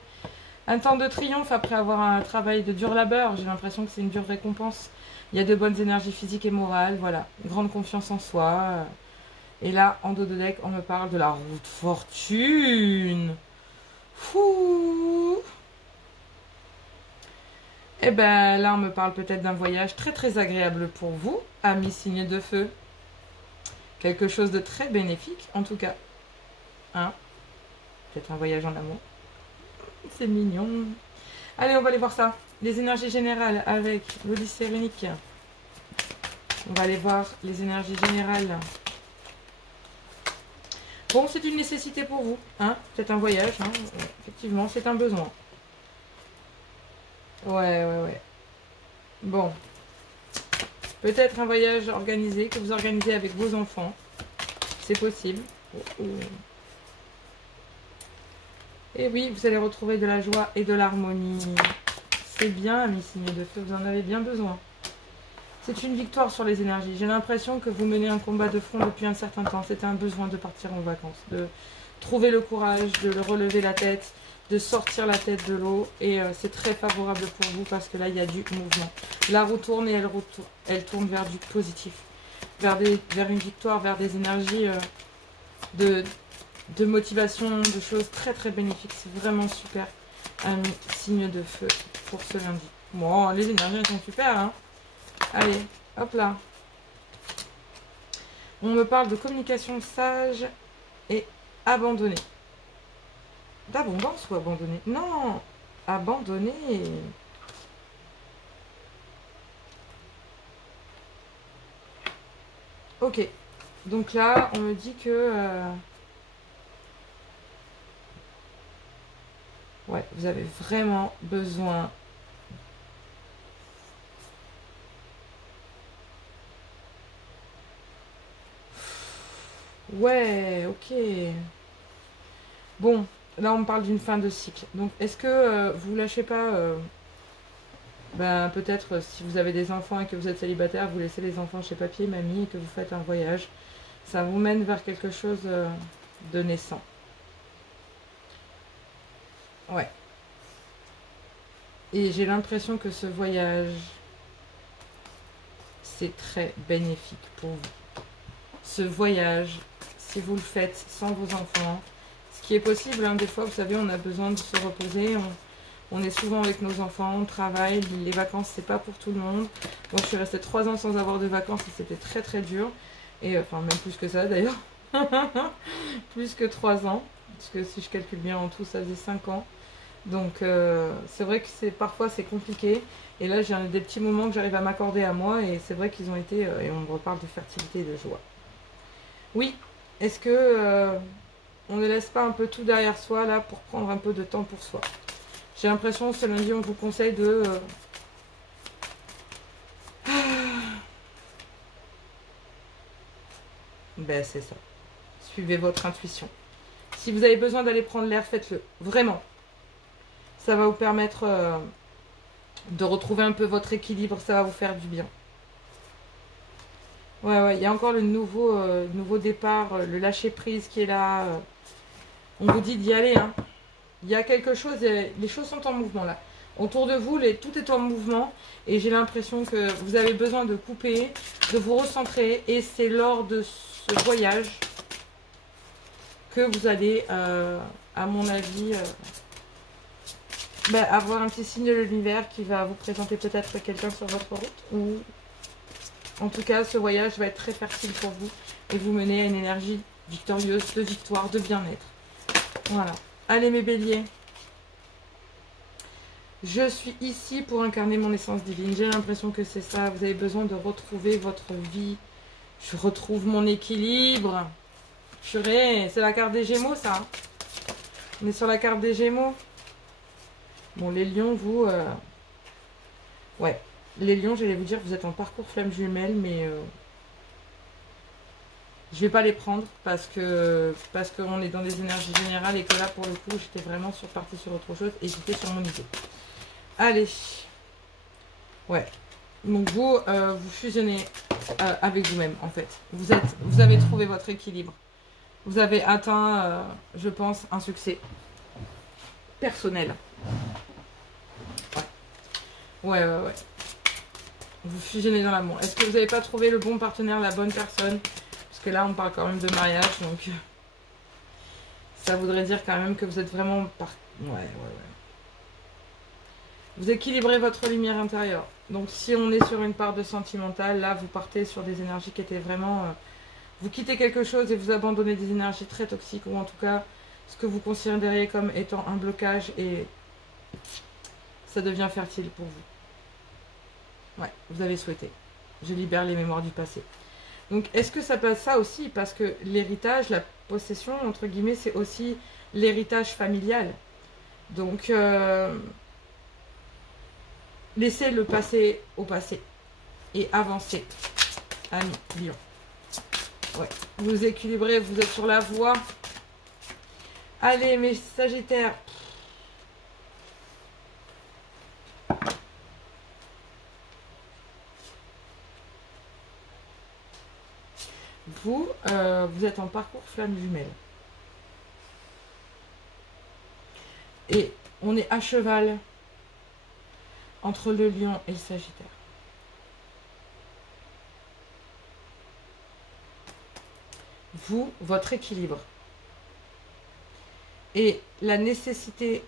Un temps de triomphe après avoir un travail de dur labeur. J'ai l'impression que c'est une dure récompense. Il y a de bonnes énergies physiques et morales. Voilà, grande confiance en soi. Et là, en dos de deck, on me parle de la route fortune. Fou. Et ben là, on me parle peut-être d'un voyage très très agréable pour vous, amis signes de feu. Quelque chose de très bénéfique, en tout cas. Hein? Peut-être un voyage en amour. C'est mignon. Allez, on va aller voir ça. Les énergies générales avec l'Odyssée runique. On va aller voir les énergies générales. Bon, c'est une nécessité pour vous. Hein? Peut-être un voyage. Hein? Effectivement, c'est un besoin. Ouais. Bon. Peut-être un voyage organisé, que vous organisez avec vos enfants. C'est possible. Et oui, vous allez retrouver de la joie et de l'harmonie. C'est bien, mes signes de feu, vous en avez bien besoin. C'est une victoire sur les énergies. J'ai l'impression que vous menez un combat de front depuis un certain temps. C'était un besoin de partir en vacances, de trouver le courage, de relever la tête, de sortir la tête de l'eau. Et c'est très favorable pour vous parce que là, il y a du mouvement. La roue tourne et elle tourne vers du positif, vers une victoire, vers des énergies de motivation, de choses très très bénéfiques. C'est vraiment super, amis signe de feu pour ce lundi. Bon, les énergies elles sont super, hein. Allez, hop là. On me parle de communication sage et abandonnée. D'abondance ou abandonnée? Non, abandonnée. Ok, donc là, on me dit que... ouais, vous avez vraiment besoin. Ouais, ok. Bon, là on me parle d'une fin de cycle. Donc est-ce que vous lâchez pas ben, peut-être si vous avez des enfants et que vous êtes célibataire, vous laissez les enfants chez papy et mamie et que vous faites un voyage. Ça vous mène vers quelque chose de naissant. Ouais. Et j'ai l'impression que ce voyage, c'est très bénéfique pour vous. Ce voyage, si vous le faites sans vos enfants, ce qui est possible, hein, des fois, vous savez, on a besoin de se reposer, on est souvent avec nos enfants, on travaille, les vacances, c'est pas pour tout le monde. Moi, je suis restée 3 ans sans avoir de vacances et c'était très très dur. Et enfin, même plus que ça d'ailleurs. Plus que 3 ans. Parce que si je calcule bien en tout, ça faisait 5 ans. Donc c'est vrai que parfois c'est compliqué. Et là j'ai des petits moments que j'arrive à m'accorder à moi. Et c'est vrai qu'ils ont été, et on me reparle de fertilité et de joie. Oui, est-ce que on ne laisse pas un peu tout derrière soi là pour prendre un peu de temps pour soi? J'ai l'impression ce lundi on vous conseille de Ben, c'est ça. Suivez votre intuition. Si vous avez besoin d'aller prendre l'air, faites-le. Vraiment. Ça va vous permettre de retrouver un peu votre équilibre. Ça va vous faire du bien. Ouais, ouais. Il y a encore le nouveau départ, le lâcher-prise qui est là. On vous dit d'y aller. Hein. Il y a quelque chose. Les choses sont en mouvement là. Autour de vous, tout est en mouvement. Et j'ai l'impression que vous avez besoin de couper, de vous recentrer. Et c'est lors de ce voyage que vous allez, à mon avis, avoir un petit signe de l'univers qui va vous présenter peut-être quelqu'un sur votre route. Ou en tout cas, ce voyage va être très fertile pour vous et vous mener à une énergie victorieuse, de victoire, de bien-être. Voilà. Allez mes béliers. Je suis ici pour incarner mon essence divine. J'ai l'impression que c'est ça. Vous avez besoin de retrouver votre vie. Je retrouve mon équilibre. Purée, c'est la carte des Gémeaux, ça. Hein. On est sur la carte des Gémeaux. Bon, les lions, vous... Ouais, les lions, j'allais vous dire, vous êtes en parcours flamme jumelle, mais... Je vais pas les prendre parce qu'on est dans des énergies générales et que là, pour le coup, j'étais vraiment partie sur autre chose et j'étais sur mon idée. Allez. Ouais. Donc, vous fusionnez avec vous-même, en fait. Vous avez trouvé votre équilibre. Vous avez atteint, je pense, un succès personnel. Ouais. Ouais. Vous fusionnez dans l'amour. Est-ce que vous n'avez pas trouvé le bon partenaire, la bonne personne? Parce que là, on parle quand même de mariage, donc ça voudrait dire quand même que vous êtes vraiment... Ouais. Vous équilibrez votre lumière intérieure. Donc, si on est sur une part de sentimental, là, vous partez sur des énergies qui étaient vraiment... vous quittez quelque chose et vous abandonnez des énergies très toxiques, ou en tout cas, ce que vous considérez comme étant un blocage, et ça devient fertile pour vous. Ouais, vous avez souhaité. Je libère les mémoires du passé. Donc, est-ce que ça passe ça aussi? Parce que l'héritage, la possession, entre guillemets, c'est aussi l'héritage familial. Donc, laissez le passé au passé et avancez. Ami, lion. Ouais, vous équilibrez, vous êtes sur la voie. Allez, mes sagittaires. Vous, vous êtes en parcours flamme jumelle. Et on est à cheval entre le lion et le sagittaire. Vous, votre équilibre. Et la nécessité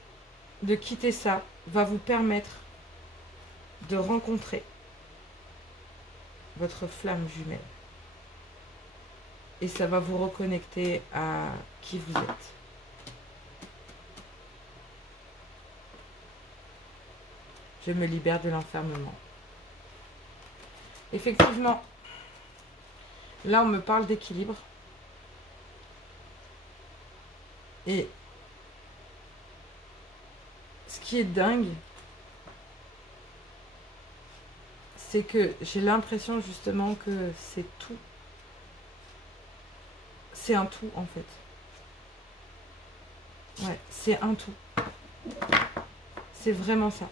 de quitter ça va vous permettre de rencontrer votre flamme jumelle. Et ça va vous reconnecter à qui vous êtes. Je me libère de l'enfermement. Effectivement, là on me parle d'équilibre. Et ce qui est dingue, c'est que j'ai l'impression justement que c'est tout. C'est un tout en fait. Ouais, c'est un tout. C'est vraiment ça.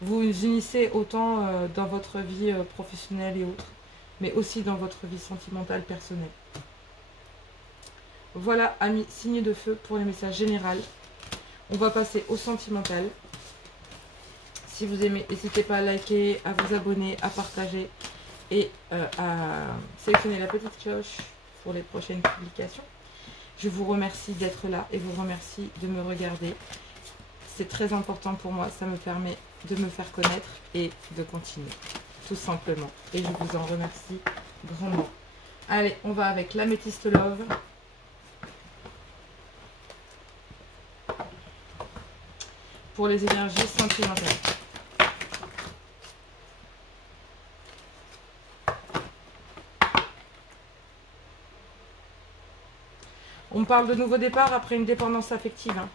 Vous vous unissez autant dans votre vie professionnelle et autres, mais aussi dans votre vie sentimentale personnelle. Voilà, amis, signe de feu pour les messages généraux. On va passer au sentimental. Si vous aimez, n'hésitez pas à liker, à vous abonner, à partager et à sélectionner la petite cloche pour les prochaines publications. Je vous remercie d'être là et vous remercie de me regarder. C'est très important pour moi, ça me permet de me faire connaître et de continuer, tout simplement. Et je vous en remercie grandement. Allez, on va avec l'améthyste love. Pour les énergies sentimentales. On parle de nouveau départ après une dépendance affective. Hein.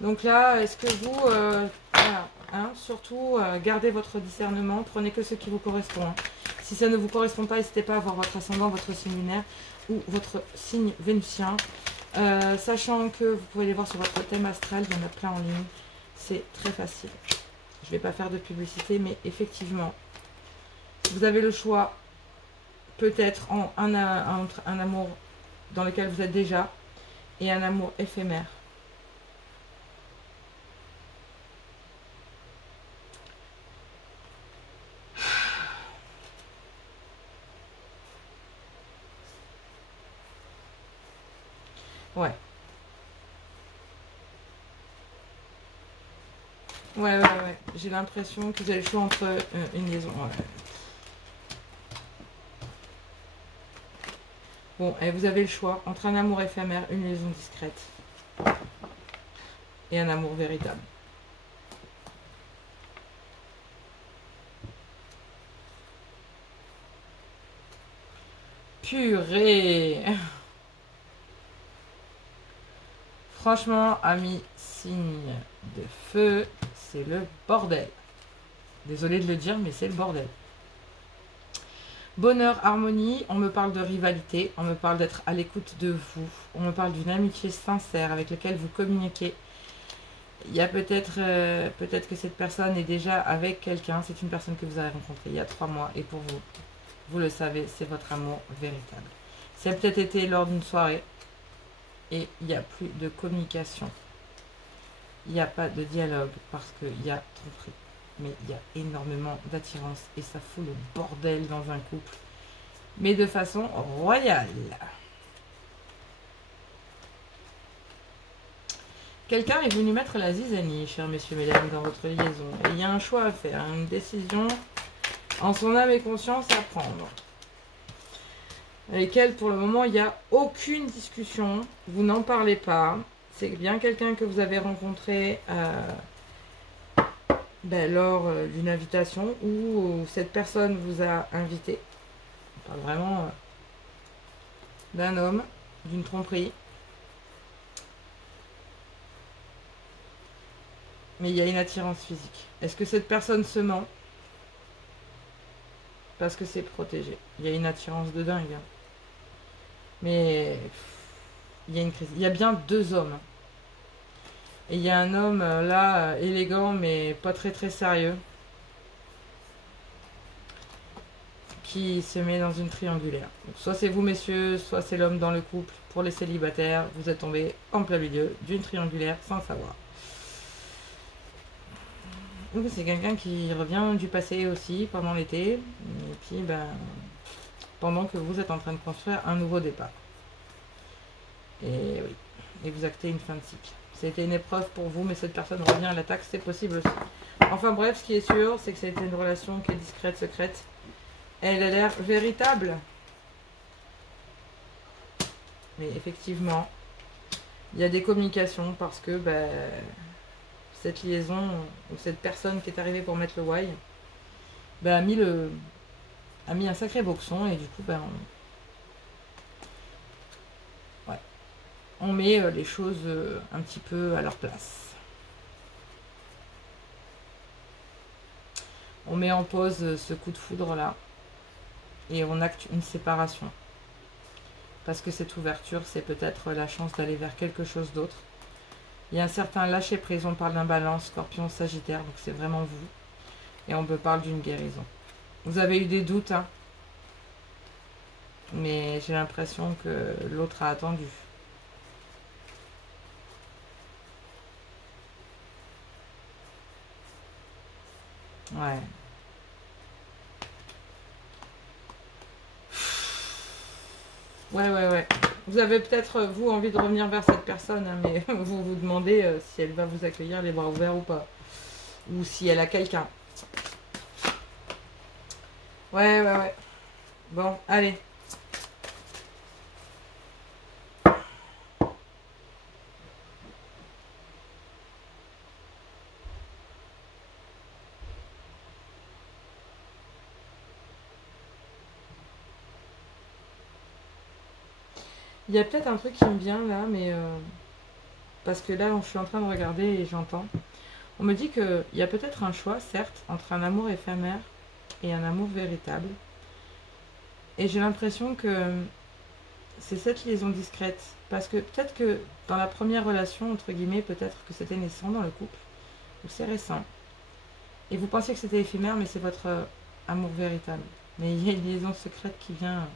Donc là, est-ce que vous, voilà, hein, surtout, gardez votre discernement, prenez que ce qui vous correspond. Hein. Si ça ne vous correspond pas, n'hésitez pas à voir votre ascendant, votre signe lunaire ou votre signe vénusien. Sachant que vous pouvez les voir sur votre thème astral, il y en a plein en ligne. C'est très facile. Je ne vais pas faire de publicité, mais effectivement, vous avez le choix peut-être entre un amour dans lequel vous êtes déjà et un amour éphémère. Ouais. Ouais. J'ai l'impression que vous avez le choix entre une liaison. Ouais. Bon, et vous avez le choix entre un amour éphémère, une liaison discrète et un amour véritable. Purée! Franchement, ami signe de feu, c'est le bordel. Désolée de le dire, mais c'est le bordel. Bonheur, harmonie, on me parle de rivalité, on me parle d'être à l'écoute de vous, on me parle d'une amitié sincère avec laquelle vous communiquez. Il y a peut-être que cette personne est déjà avec quelqu'un, c'est une personne que vous avez rencontrée il y a 3 mois et pour vous, vous le savez, c'est votre amour véritable. Ça a peut-être été lors d'une soirée et il n'y a plus de communication. Il n'y a pas de dialogue parce qu'il y a tromperie. Mais il y a énormément d'attirance et ça fout le bordel dans un couple. Mais de façon royale. Quelqu'un est venu mettre la zizanie, chers messieurs, mesdames, dans votre liaison. Et il y a un choix à faire, une décision en son âme et conscience à prendre. Avec elle, pour le moment, il n'y a aucune discussion. Vous n'en parlez pas. C'est bien quelqu'un que vous avez rencontré lors d'une invitation ou cette personne vous a invité. On parle vraiment d'un homme, d'une tromperie. Mais il y a une attirance physique. Est-ce que cette personne se ment? Parce que c'est protégé. Il y a une attirance de dingue. Hein. Mais il y a une crise. Il y a bien 2 hommes. Et il y a un homme là, élégant, mais pas très très sérieux. Qui se met dans une triangulaire. Donc, soit c'est vous messieurs, soit c'est l'homme dans le couple. Pour les célibataires, vous êtes tombé en plein milieu d'une triangulaire sans savoir. C'est quelqu'un qui revient du passé aussi pendant l'été. Et puis, pendant que vous êtes en train de construire un nouveau départ. Et oui. Et vous actez une fin de cycle. C'était une épreuve pour vous, mais cette personne revient à l'attaque, c'est possible aussi. Enfin bref, ce qui est sûr, c'est que c'était une relation qui est discrète, secrète. Elle a l'air véritable. Mais effectivement, il y a des communications parce que cette liaison, ou cette personne qui est arrivée pour mettre le why, a mis un sacré boxon et du coup, on met les choses un petit peu à leur place. On met en pause ce coup de foudre là et on acte une séparation. Parce que cette ouverture, c'est peut-être la chance d'aller vers quelque chose d'autre. Il y a un certain lâcher prise, on parle d'un balance, scorpion, sagittaire, donc c'est vraiment vous. Et on me parle d'une guérison. Vous avez eu des doutes, hein, mais j'ai l'impression que l'autre a attendu. Ouais. Ouais. Vous avez peut-être, vous, envie de revenir vers cette personne, hein, mais vous vous demandez si elle va vous accueillir les bras ouverts ou pas. Ou si elle a quelqu'un. Ouais. Bon, allez. Il y a peut-être un truc qui me vient là, mais parce que là, je suis en train de regarder et j'entends. On me dit qu'il y a peut-être un choix, certes, entre un amour éphémère et un amour véritable. Et j'ai l'impression que c'est cette liaison discrète. Parce que peut-être que dans la première relation, entre guillemets, peut-être que c'était naissant dans le couple, ou c'est récent. Et vous pensez que c'était éphémère, mais c'est votre amour véritable. Mais il y a une liaison secrète qui vient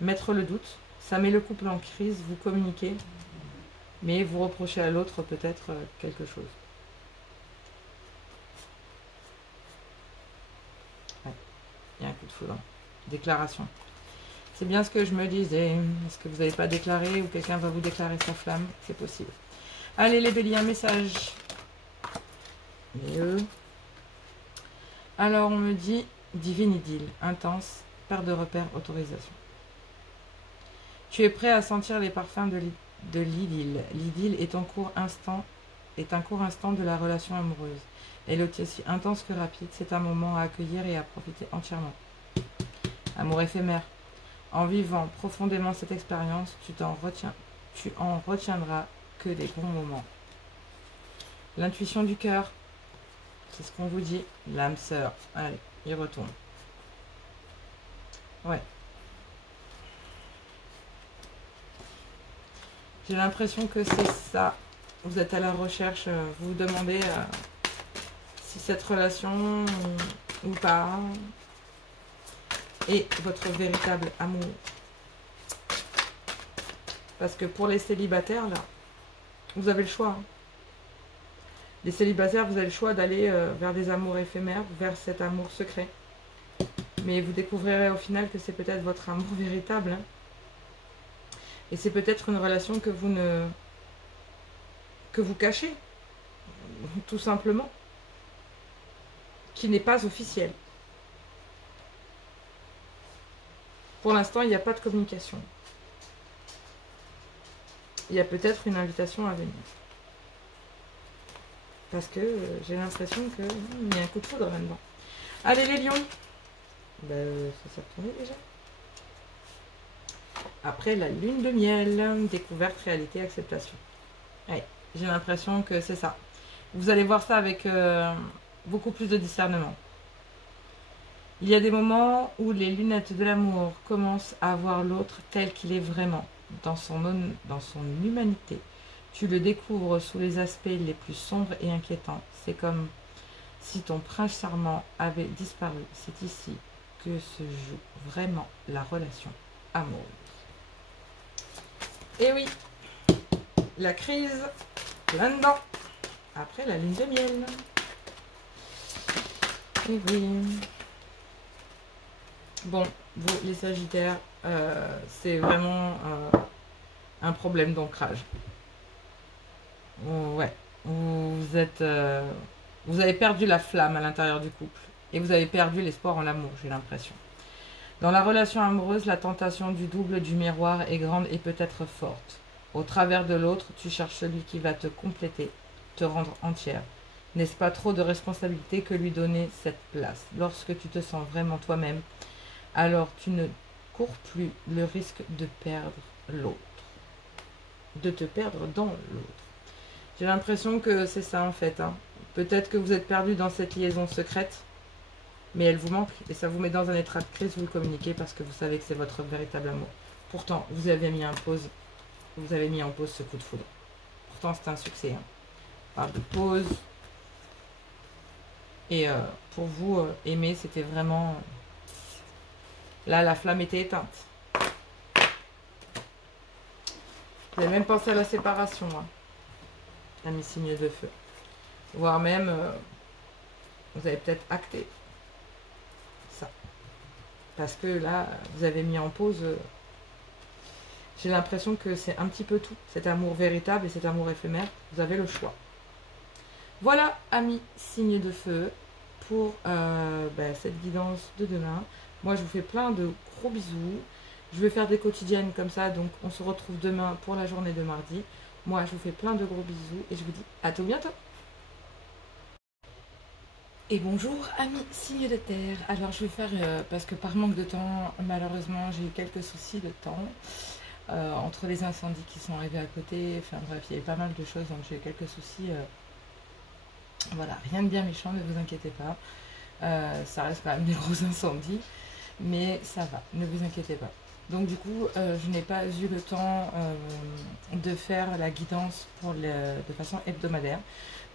mettre le doute. Ça met le couple en crise, vous communiquez, mais vous reprochez à l'autre peut-être quelque chose. Ouais, il y a un coup de foudre. Déclaration. C'est bien ce que je me disais. Est-ce que vous n'avez pas déclaré ou quelqu'un va vous déclarer sa flamme? C'est possible. Allez les béliers, un message. Mieux. Alors on me dit divine idylle, intense, perte de repère, autorisation. Tu es prêt à sentir les parfums de l'idylle. L'idylle est un court instant de la relation amoureuse. Elle est aussi intense que rapide. C'est un moment à accueillir et à profiter entièrement. Amour éphémère. En vivant profondément cette expérience, tu en retiendras que des bons moments. L'intuition du cœur, c'est ce qu'on vous dit. L'âme sœur. Allez, il retourne. Ouais. J'ai l'impression que c'est ça. Vous êtes à la recherche, vous vous demandez si cette relation ou pas est votre véritable amour. Parce que pour les célibataires, là, vous avez le choix. Hein. Les célibataires, vous avez le choix d'aller vers des amours éphémères, vers cet amour secret. Mais vous découvrirez au final que c'est peut-être votre amour véritable. Hein. Et c'est peut-être une relation que vous cachez, tout simplement, qui n'est pas officielle. Pour l'instant, il n'y a pas de communication. Il y a peut-être une invitation à venir. Parce que j'ai l'impression qu'il y a un coup de foudre là-dedans. Allez les lions. Ben, ça s'est retourné déjà. Après la lune de miel, découverte, réalité, acceptation. Ouais, j'ai l'impression que c'est ça. Vous allez voir ça avec beaucoup plus de discernement. Il y a des moments où les lunettes de l'amour commencent à voir l'autre tel qu'il est vraiment, dans son humanité. Tu le découvres sous les aspects les plus sombres et inquiétants. C'est comme si ton prince charmant avait disparu. C'est ici que se joue vraiment la relation amoureuse. Et oui, la crise, là-dedans, après la lune de miel. Et oui. Bon, vous, les sagittaires, c'est vraiment un problème d'ancrage. Ouais, vous avez perdu la flamme à l'intérieur du couple. Et vous avez perdu l'espoir en l'amour, j'ai l'impression. Dans la relation amoureuse, la tentation du double du miroir est grande et peut-être forte. Au travers de l'autre, tu cherches celui qui va te compléter, te rendre entière. N'est-ce pas trop de responsabilité que lui donner cette place? Lorsque tu te sens vraiment toi-même, alors tu ne cours plus le risque de perdre l'autre. De te perdre dans l'autre. J'ai l'impression que c'est ça en fait. Hein. Peut-être que vous êtes perdu dans cette liaison secrète, mais elle vous manque et ça vous met dans un état de crise, vous le communiquez parce que vous savez que c'est votre véritable amour. Pourtant, vous avez mis en pause ce coup de foudre. Pourtant, c'est un succès. Hein. Parle de pause. Et pour vous, aimer, c'était vraiment... Là, la flamme était éteinte. Vous avez même pensé à la séparation, hein. Ami signe de feu. Voire même, vous avez peut-être acté ça. Parce que là, vous avez mis en pause... j'ai l'impression que c'est un petit peu tout. Cet amour véritable et cet amour éphémère, vous avez le choix. Voilà, amis signes de feu, pour cette guidance de demain. Moi, je vous fais plein de gros bisous. Je vais faire des quotidiennes comme ça, donc on se retrouve demain pour la journée de mardi. Moi, je vous fais plein de gros bisous et je vous dis à tout bientôt. Et bonjour, amis signes de terre. Alors, je vais faire, parce que par manque de temps, malheureusement, j'ai eu quelques soucis de temps. Entre les incendies qui sont arrivés à côté, enfin bref, il y avait pas mal de choses, donc j'ai eu quelques soucis. Voilà, rien de bien méchant, ne vous inquiétez pas. Ça reste quand même des gros incendies. mais ça va, ne vous inquiétez pas. Donc du coup, je n'ai pas eu le temps de faire la guidance de façon hebdomadaire.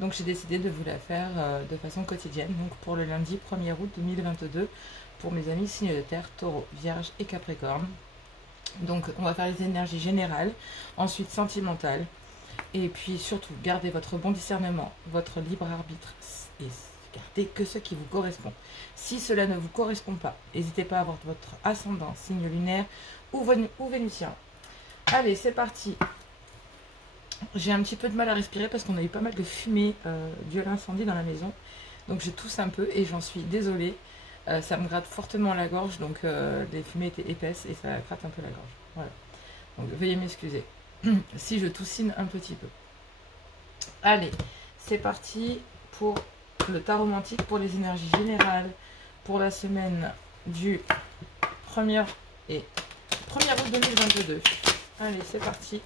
Donc j'ai décidé de vous la faire de façon quotidienne. Donc pour le lundi 1er août 2022, pour mes amis signes de terre, taureau, vierge et capricorne. Donc on va faire les énergies générales, ensuite sentimentales. Et puis surtout, gardez votre bon discernement, votre libre arbitre et gardez que ce qui vous correspond. Si cela ne vous correspond pas, n'hésitez pas à avoir votre ascendant, signe lunaire ou vénusien. Allez, c'est parti. J'ai un petit peu de mal à respirer parce qu'on a eu pas mal de fumée dû à l'incendie dans la maison. Donc je tousse un peu et j'en suis désolée. Ça me gratte fortement la gorge, donc les fumées étaient épaisses et ça gratte un peu la gorge. Voilà. Donc veuillez m'excuser si je toussine un petit peu. Allez, c'est parti pour le tarot romantique, pour les énergies générales, pour la semaine du 1er août 2022. Allez, c'est parti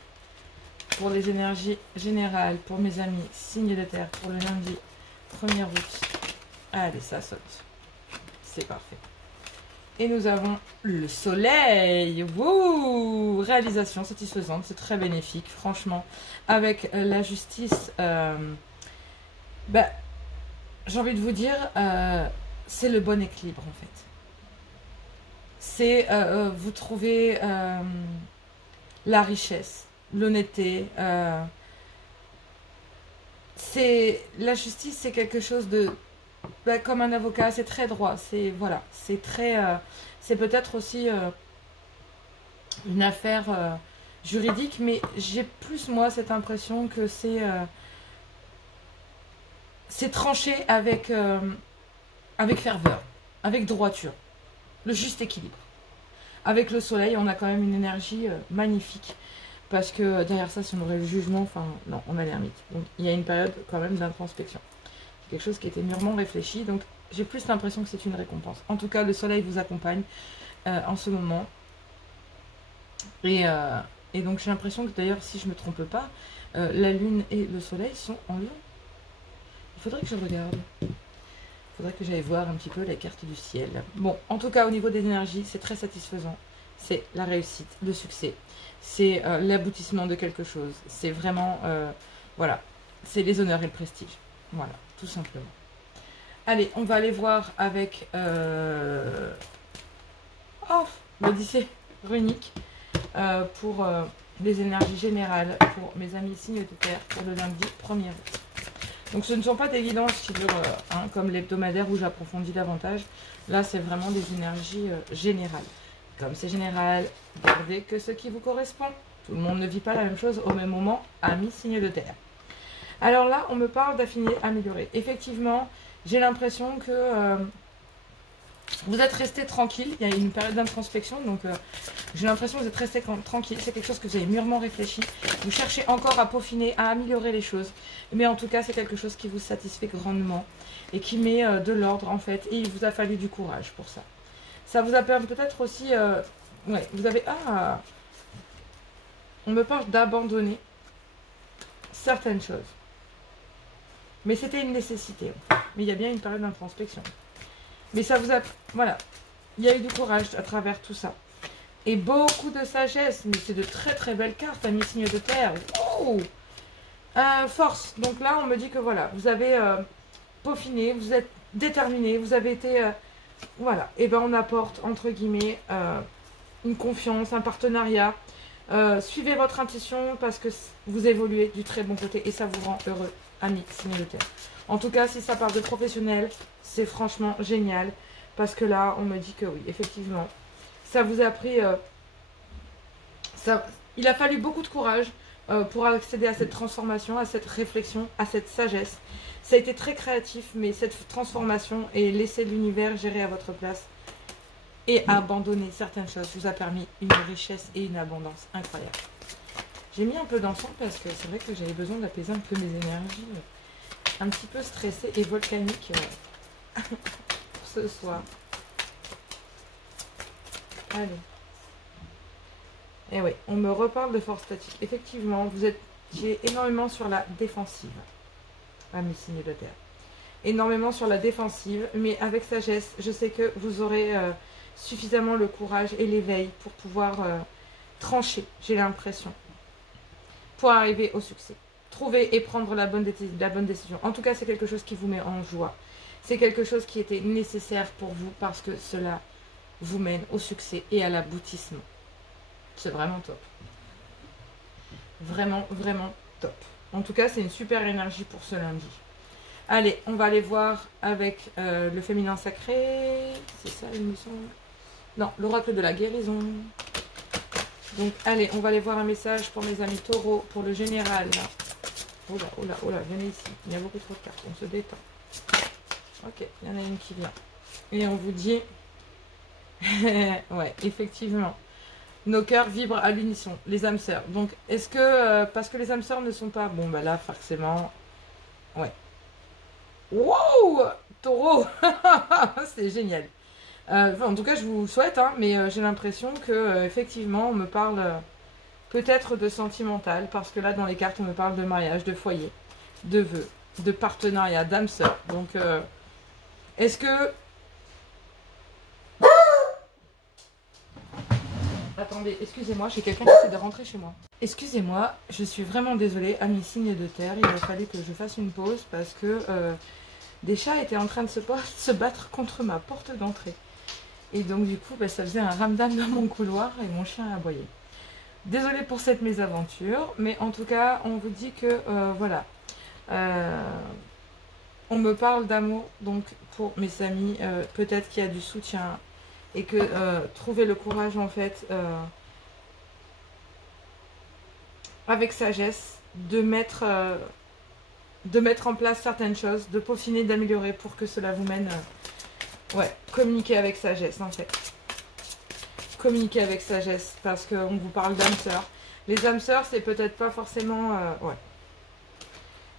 pour les énergies générales, pour mes amis signes de terre, pour le lundi 1er août. Allez, ça saute. C'est parfait. Et nous avons le soleil. Wouh! Réalisation satisfaisante, c'est très bénéfique, franchement. Avec la justice, j'ai envie de vous dire, c'est le bon équilibre en fait. C'est vous trouvez la richesse, l'honnêteté. C'est la justice, c'est quelque chose de comme un avocat, c'est très droit. C'est voilà, c'est très, c'est peut-être aussi une affaire juridique, mais j'ai plus moi cette impression que c'est tranché avec ferveur, avec droiture, le juste équilibre. Avec le soleil, on a quand même une énergie magnifique. Parce que derrière ça, si on aurait le jugement, enfin, non, on a l'ermite. Donc, il y a une période quand même d'introspection. C'est quelque chose qui était mûrement réfléchi. Donc, j'ai plus l'impression que c'est une récompense. En tout cas, le soleil vous accompagne en ce moment. Et donc, j'ai l'impression que d'ailleurs, si je ne me trompe pas, la lune et le soleil sont en lion. Il faudrait que je regarde. Il faudrait que j'aille voir un petit peu la carte du ciel. Bon, en tout cas, au niveau des énergies, c'est très satisfaisant. C'est la réussite, le succès. C'est l'aboutissement de quelque chose. C'est vraiment, voilà, c'est les honneurs et le prestige. Voilà, tout simplement. Allez, on va aller voir avec l'Odyssée runique pour les énergies générales pour mes amis signes de terre pour le lundi 1er août. Donc ce ne sont pas des guidances qui durent comme l'hebdomadaire où j'approfondis davantage. Là, c'est vraiment des énergies générales. Comme c'est général, gardez que ce qui vous correspond. Tout le monde ne vit pas la même chose au même moment, amis signes de terre. Alors là, on me parle d'affiner, améliorer. Effectivement, j'ai l'impression que vous êtes resté tranquille. Il y a une période d'introspection, donc j'ai l'impression que vous êtes resté tranquille. C'est quelque chose que vous avez mûrement réfléchi. Vous cherchez encore à peaufiner, à améliorer les choses. Mais en tout cas, c'est quelque chose qui vous satisfait grandement et qui met de l'ordre en fait. Et il vous a fallu du courage pour ça. Ça vous a permis peut-être aussi... ouais, vous avez... Ah, on me parle d'abandonner certaines choses. Mais c'était une nécessité. En fait. Mais il y a bien une période d'introspection. Mais ça vous a... Voilà. Il y a eu du courage à travers tout ça. Et beaucoup de sagesse. Mais c'est de très très belles cartes, amis signes de terre. Oh, force. Donc là, on me dit que voilà, vous avez peaufiné, vous êtes déterminé, vous avez été... voilà, et ben on apporte entre guillemets une confiance, un partenariat. Suivez votre intuition parce que vous évoluez du très bon côté et ça vous rend heureux, amis signes de terre. En tout cas, si ça parle de professionnel, c'est franchement génial parce que là, on me dit que oui, effectivement, ça vous a pris, il a fallu beaucoup de courage pour accéder à cette transformation, à cette réflexion, à cette sagesse. Ça a été très créatif, mais cette transformation et laisser l'univers gérer à votre place et abandonner certaines choses vous a permis une richesse et une abondance incroyable. J'ai mis un peu d'encens parce que c'est vrai que j'avais besoin d'apaiser un peu mes énergies un petit peu stressées et volcaniques pour ce soir. Allez. Et oui, on me reparle de force statique. Effectivement, vous étiez énormément sur la défensive. Amis signes de terre. Énormément sur la défensive, mais avec sagesse, je sais que vous aurez suffisamment le courage et l'éveil pour pouvoir trancher, j'ai l'impression, pour arriver au succès. Trouver et prendre la bonne décision. En tout cas, c'est quelque chose qui vous met en joie. C'est quelque chose qui était nécessaire pour vous parce que cela vous mène au succès et à l'aboutissement. C'est vraiment top. Vraiment, vraiment top. En tout cas, c'est une super énergie pour ce lundi. Allez, on va aller voir avec le féminin sacré. C'est ça, il me semble. Non, l'oracle de la guérison. Donc, allez, on va aller voir un message pour mes amis taureaux, pour le général. Oh là, oh là, oh là, venez ici. Il y a beaucoup trop de cartes, on se détend. Ok, il y en a une qui vient. Et on vous dit... ouais, effectivement. Nos cœurs vibrent à l'unisson, les âmes sœurs. Donc, est-ce que... parce que les âmes sœurs ne sont pas... Bon, bah là, forcément... Ouais. Wow, taureau. C'est génial. En tout cas, je vous le souhaite, hein, mais j'ai l'impression que effectivement, on me parle peut-être de sentimental, parce que là, dans les cartes, on me parle de mariage, de foyer, de vœux, de partenariat, d'âme sœur. Donc, est-ce que... Attendez, excusez-moi, j'ai quelqu'un qui essaie de rentrer chez moi. Excusez-moi, je suis vraiment désolée, amis signes de terre, il a fallu que je fasse une pause parce que des chats étaient en train de se battre contre ma porte d'entrée. Et donc du coup, bah, ça faisait un ramdam dans mon couloir et mon chien a aboyé. Désolée pour cette mésaventure, mais en tout cas, on vous dit que, voilà, on me parle d'amour, donc pour mes amis, peut-être qu'il y a du soutien, et que trouver le courage en fait avec sagesse de mettre en place certaines choses, de peaufiner, d'améliorer pour que cela vous mène ouais, communiquer avec sagesse en fait, communiquer avec sagesse parce qu'on vous parle d'âmes sœurs. Les âmes sœurs c'est peut-être pas forcément ouais,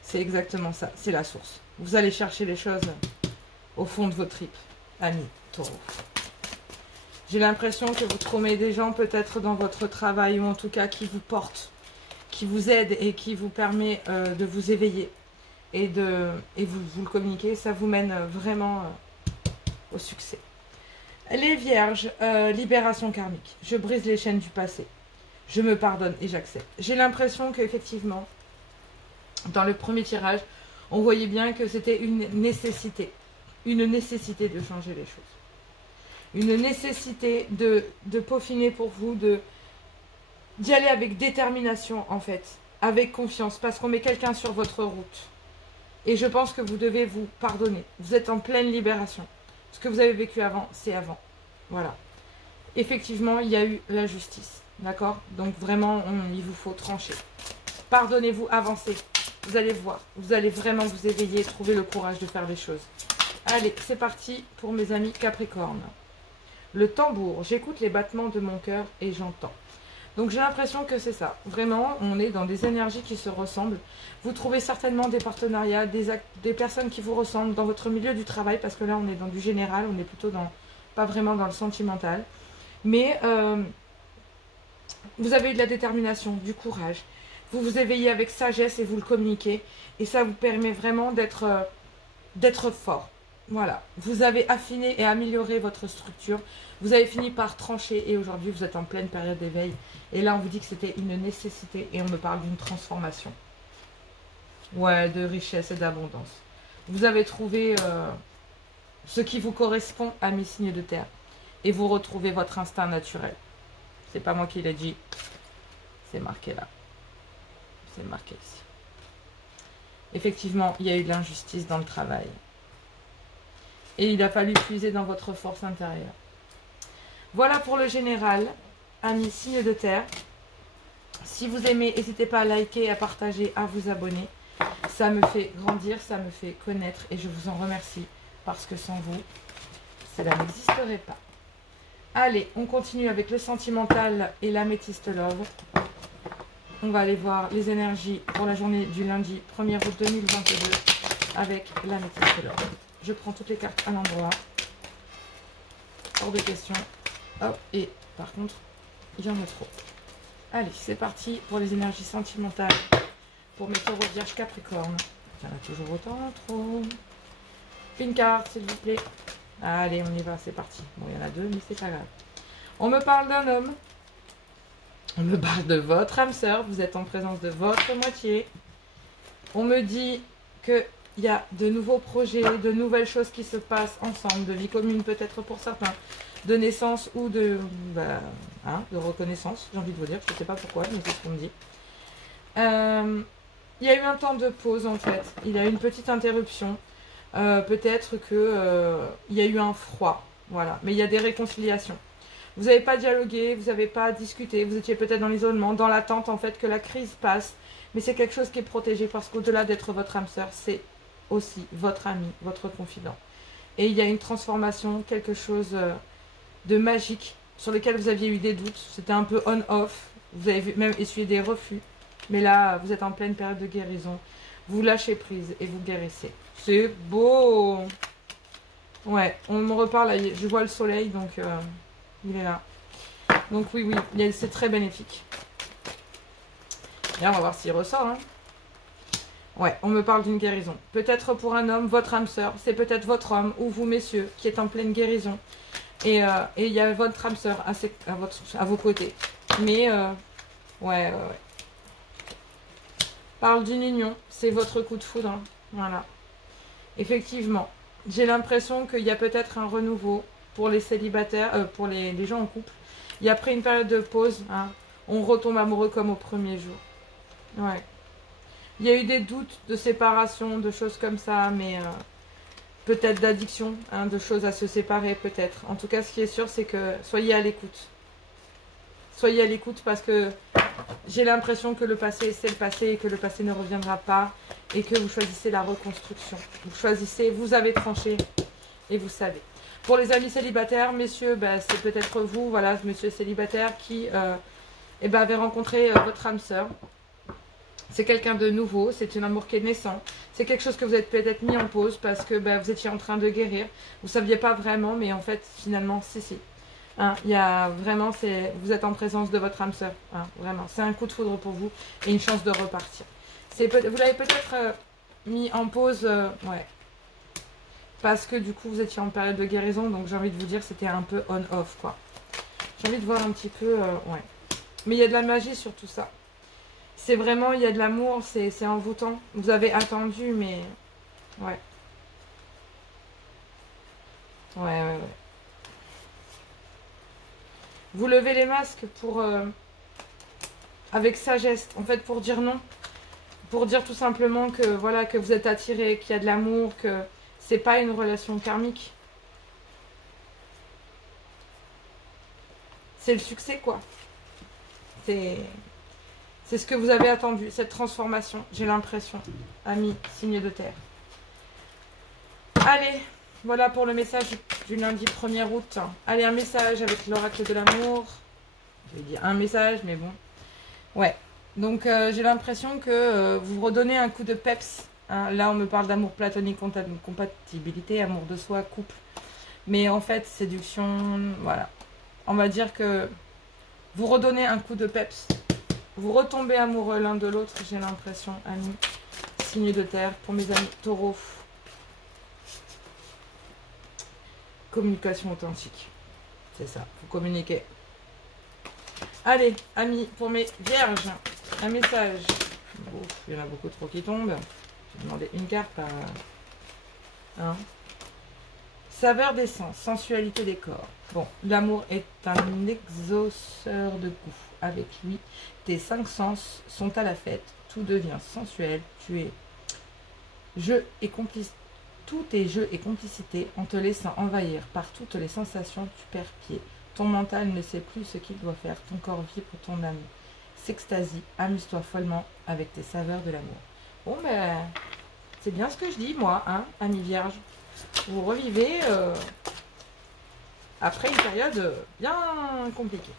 c'est exactement ça, c'est la source. Vous allez chercher les choses au fond de vos tripes, amis taureaux. J'ai l'impression que vous trouvez des gens peut-être dans votre travail ou en tout cas qui vous portent, qui vous aident et qui vous permet de vous éveiller et vous le communiquez. Ça vous mène vraiment au succès. Les vierges, libération karmique. Je brise les chaînes du passé. Je me pardonne et j'accepte. J'ai l'impression qu'effectivement, dans le premier tirage, on voyait bien que c'était une nécessité de changer les choses. Une nécessité de peaufiner pour vous, d'y aller avec détermination en fait, avec confiance, parce qu'on met quelqu'un sur votre route. Et je pense que vous devez vous pardonner. Vous êtes en pleine libération. Ce que vous avez vécu avant, c'est avant. Voilà. Effectivement, il y a eu la justice. D'accord? Donc vraiment, il vous faut trancher. Pardonnez-vous, avancez. Vous allez voir. Vous allez vraiment vous éveiller, trouver le courage de faire les choses. Allez, c'est parti pour mes amis Capricorne. Le tambour, j'écoute les battements de mon cœur et j'entends. Donc j'ai l'impression que c'est ça. Vraiment, on est dans des énergies qui se ressemblent. Vous trouvez certainement des partenariats, des personnes qui vous ressemblent dans votre milieu du travail, parce que là on est dans du général, on est plutôt dans, pas vraiment dans le sentimental. Mais vous avez eu de la détermination, du courage. Vous vous éveillez avec sagesse et vous le communiquez. Et ça vous permet vraiment d'être fort. Voilà, vous avez affiné et amélioré votre structure, vous avez fini par trancher et aujourd'hui vous êtes en pleine période d'éveil. Et là on vous dit que c'était une nécessité et on me parle d'une transformation. Ouais, de richesse et d'abondance. Vous avez trouvé ce qui vous correspond à mes signes de terre et vous retrouvez votre instinct naturel. C'est pas moi qui l'ai dit, c'est marqué là. C'est marqué ici. Effectivement, il y a eu de l'injustice dans le travail. Et il a fallu puiser dans votre force intérieure. Voilà pour le général, amis signes de terre. Si vous aimez, n'hésitez pas à liker, à partager, à vous abonner. Ça me fait grandir, ça me fait connaître et je vous en remercie. Parce que sans vous, cela n'existerait pas. Allez, on continue avec le sentimental et l'améthyste love. On va aller voir les énergies pour la journée du lundi 1er août 2022 avec l'améthyste love. Je prends toutes les cartes à l'endroit. Hors de question. Hop, et par contre, il y en a trop. Allez, c'est parti pour les énergies sentimentales. Pour mes taureaux vierges capricorne. Il y en a toujours autant, trop. Une carte, s'il vous plaît. Allez, on y va, c'est parti. Bon, il y en a deux, mais c'est pas grave. On me parle d'un homme. On me parle de votre âme sœur. Vous êtes en présence de votre moitié. On me dit qu'il y a de nouveaux projets, de nouvelles choses qui se passent ensemble, de vie commune peut-être pour certains, de naissance ou de reconnaissance, j'ai envie de vous dire. Je ne sais pas pourquoi, mais c'est ce qu'on me dit. Il y a eu un temps de pause en fait. Il y a eu une petite interruption. Peut-être qu'il y a eu un froid. Voilà. Mais il y a des réconciliations. Vous n'avez pas dialogué, vous n'avez pas discuté, vous étiez peut-être dans l'isolement, dans l'attente en fait que la crise passe. Mais c'est quelque chose qui est protégé parce qu'au-delà d'être votre âme sœur, c'est aussi votre ami, votre confident. Et il y a une transformation, quelque chose de magique sur lequel vous aviez eu des doutes. C'était un peu on-off. Vous avez même essuyé des refus. Mais là, vous êtes en pleine période de guérison. Vous lâchez prise et vous guérissez. C'est beau. Ouais, on me reparle. Là, je vois le soleil, donc il est là. Donc oui, c'est très bénéfique. Et là, on va voir s'il ressort. Hein. Ouais, on me parle d'une guérison. Peut-être pour un homme, votre âme sœur, c'est peut-être votre homme ou vous, messieurs, qui êtes en pleine guérison. Et il y a votre âme sœur à vos côtés. Mais, ouais. Parle d'une union, c'est votre coup de foudre. Hein. Voilà. Effectivement, j'ai l'impression qu'il y a peut-être un renouveau pour les célibataires, pour les gens en couple. Et après une période de pause, hein, on retombe amoureux comme au premier jour. Ouais. Il y a eu des doutes de séparation, de choses comme ça, mais peut-être d'addiction, hein, de choses à se séparer peut-être. En tout cas, ce qui est sûr, c'est que soyez à l'écoute. Soyez à l'écoute parce que j'ai l'impression que le passé, c'est le passé et que le passé ne reviendra pas et que vous choisissez la reconstruction. Vous choisissez, vous avez tranché et vous savez. Pour les amis célibataires, messieurs, c'est peut-être vous, voilà, monsieur célibataire qui avait rencontré votre âme sœur. C'est quelqu'un de nouveau, c'est un amour qui est naissant. C'est quelque chose que vous êtes peut-être mis en pause parce que vous étiez en train de guérir. Vous ne saviez pas vraiment, mais en fait, finalement, si. Hein, il y a vraiment, vous êtes en présence de votre âme sœur. Hein, vraiment, c'est un coup de foudre pour vous et une chance de repartir. Vous l'avez peut-être mis en pause, ouais. Parce que du coup, vous étiez en période de guérison. Donc, j'ai envie de vous dire, c'était un peu on-off, quoi. J'ai envie de voir un petit peu, ouais. Mais il y a de la magie sur tout ça. C'est vraiment, il y a de l'amour, c'est envoûtant. Vous avez attendu, mais... Ouais. Ouais. Vous levez les masques pour... avec sagesse, en fait, pour dire non. Pour dire tout simplement que, voilà, que vous êtes attiré, qu'il y a de l'amour, que c'est pas une relation karmique. C'est le succès, quoi. C'est ce que vous avez attendu, cette transformation, j'ai l'impression. Amis, signe de terre. Allez, voilà pour le message du lundi 1er août. Allez, un message avec l'oracle de l'amour. Je vais dire un message, mais bon. Ouais, donc j'ai l'impression que vous redonnez un coup de peps. Hein. Là, on me parle d'amour platonique, compatibilité, amour de soi, couple. Mais en fait, séduction, voilà. On va dire que vous redonnez un coup de peps. Vous retombez amoureux l'un de l'autre, j'ai l'impression, amis. Signe de terre pour mes amis taureaux. Communication authentique. C'est ça, vous communiquez. Allez, amis, pour mes vierges, un message. Bon, il y en a beaucoup trop qui tombent. Je vais demander une carte par... Hein. Saveur des sens, sensualité des corps. Bon, l'amour est un exauceur de goût. Avec lui, tes 5 sens sont à la fête. Tout devient sensuel. Tout est jeu et complicité en te laissant envahir par toutes les sensations. Tu perds pied. Ton mental ne sait plus ce qu'il doit faire. Ton corps vibre ton amour. S'extasie, amuse-toi follement avec tes saveurs de l'amour. Bon, c'est bien ce que je dis, moi, hein, amis vierges. Vous revivez après une période bien compliquée.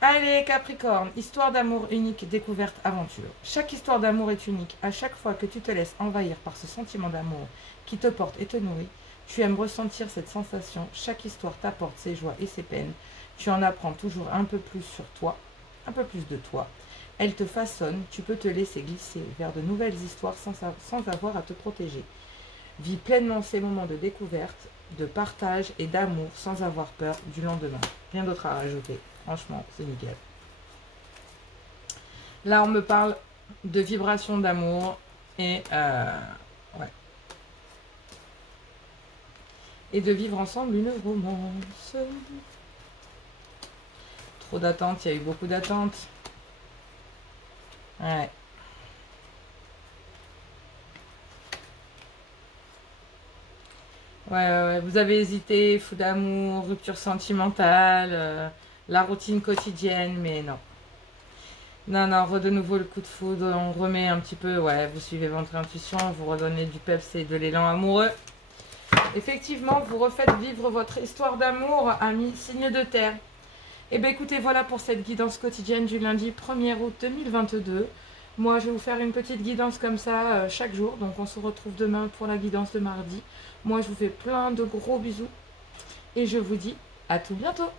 Allez, Capricorne, histoire d'amour unique, découverte, aventure. Chaque histoire d'amour est unique. À chaque fois que tu te laisses envahir par ce sentiment d'amour qui te porte et te nourrit, tu aimes ressentir cette sensation. Chaque histoire t'apporte ses joies et ses peines. Tu en apprends toujours un peu plus sur toi, un peu plus de toi. Elle te façonne, tu peux te laisser glisser vers de nouvelles histoires sans avoir à te protéger. Vis pleinement ces moments de découverte, de partage et d'amour sans avoir peur du lendemain. Rien d'autre à rajouter. Franchement, c'est nickel. Là, on me parle de vibration d'amour et ouais. Et de vivre ensemble une romance. Trop d'attentes, il y a eu beaucoup d'attentes. Ouais. Ouais, vous avez hésité, fou d'amour, rupture sentimentale, la routine quotidienne, mais non. Non, de nouveau le coup de foudre, on remet un petit peu, ouais, vous suivez votre intuition, vous redonnez du peps et de l'élan amoureux. Effectivement, vous refaites vivre votre histoire d'amour, amis, signe de terre. Et bien écoutez, voilà pour cette guidance quotidienne du lundi 1er août 2022. Moi, je vais vous faire une petite guidance comme ça chaque jour. Donc, on se retrouve demain pour la guidance de mardi. Moi, je vous fais plein de gros bisous. Et je vous dis à tout bientôt.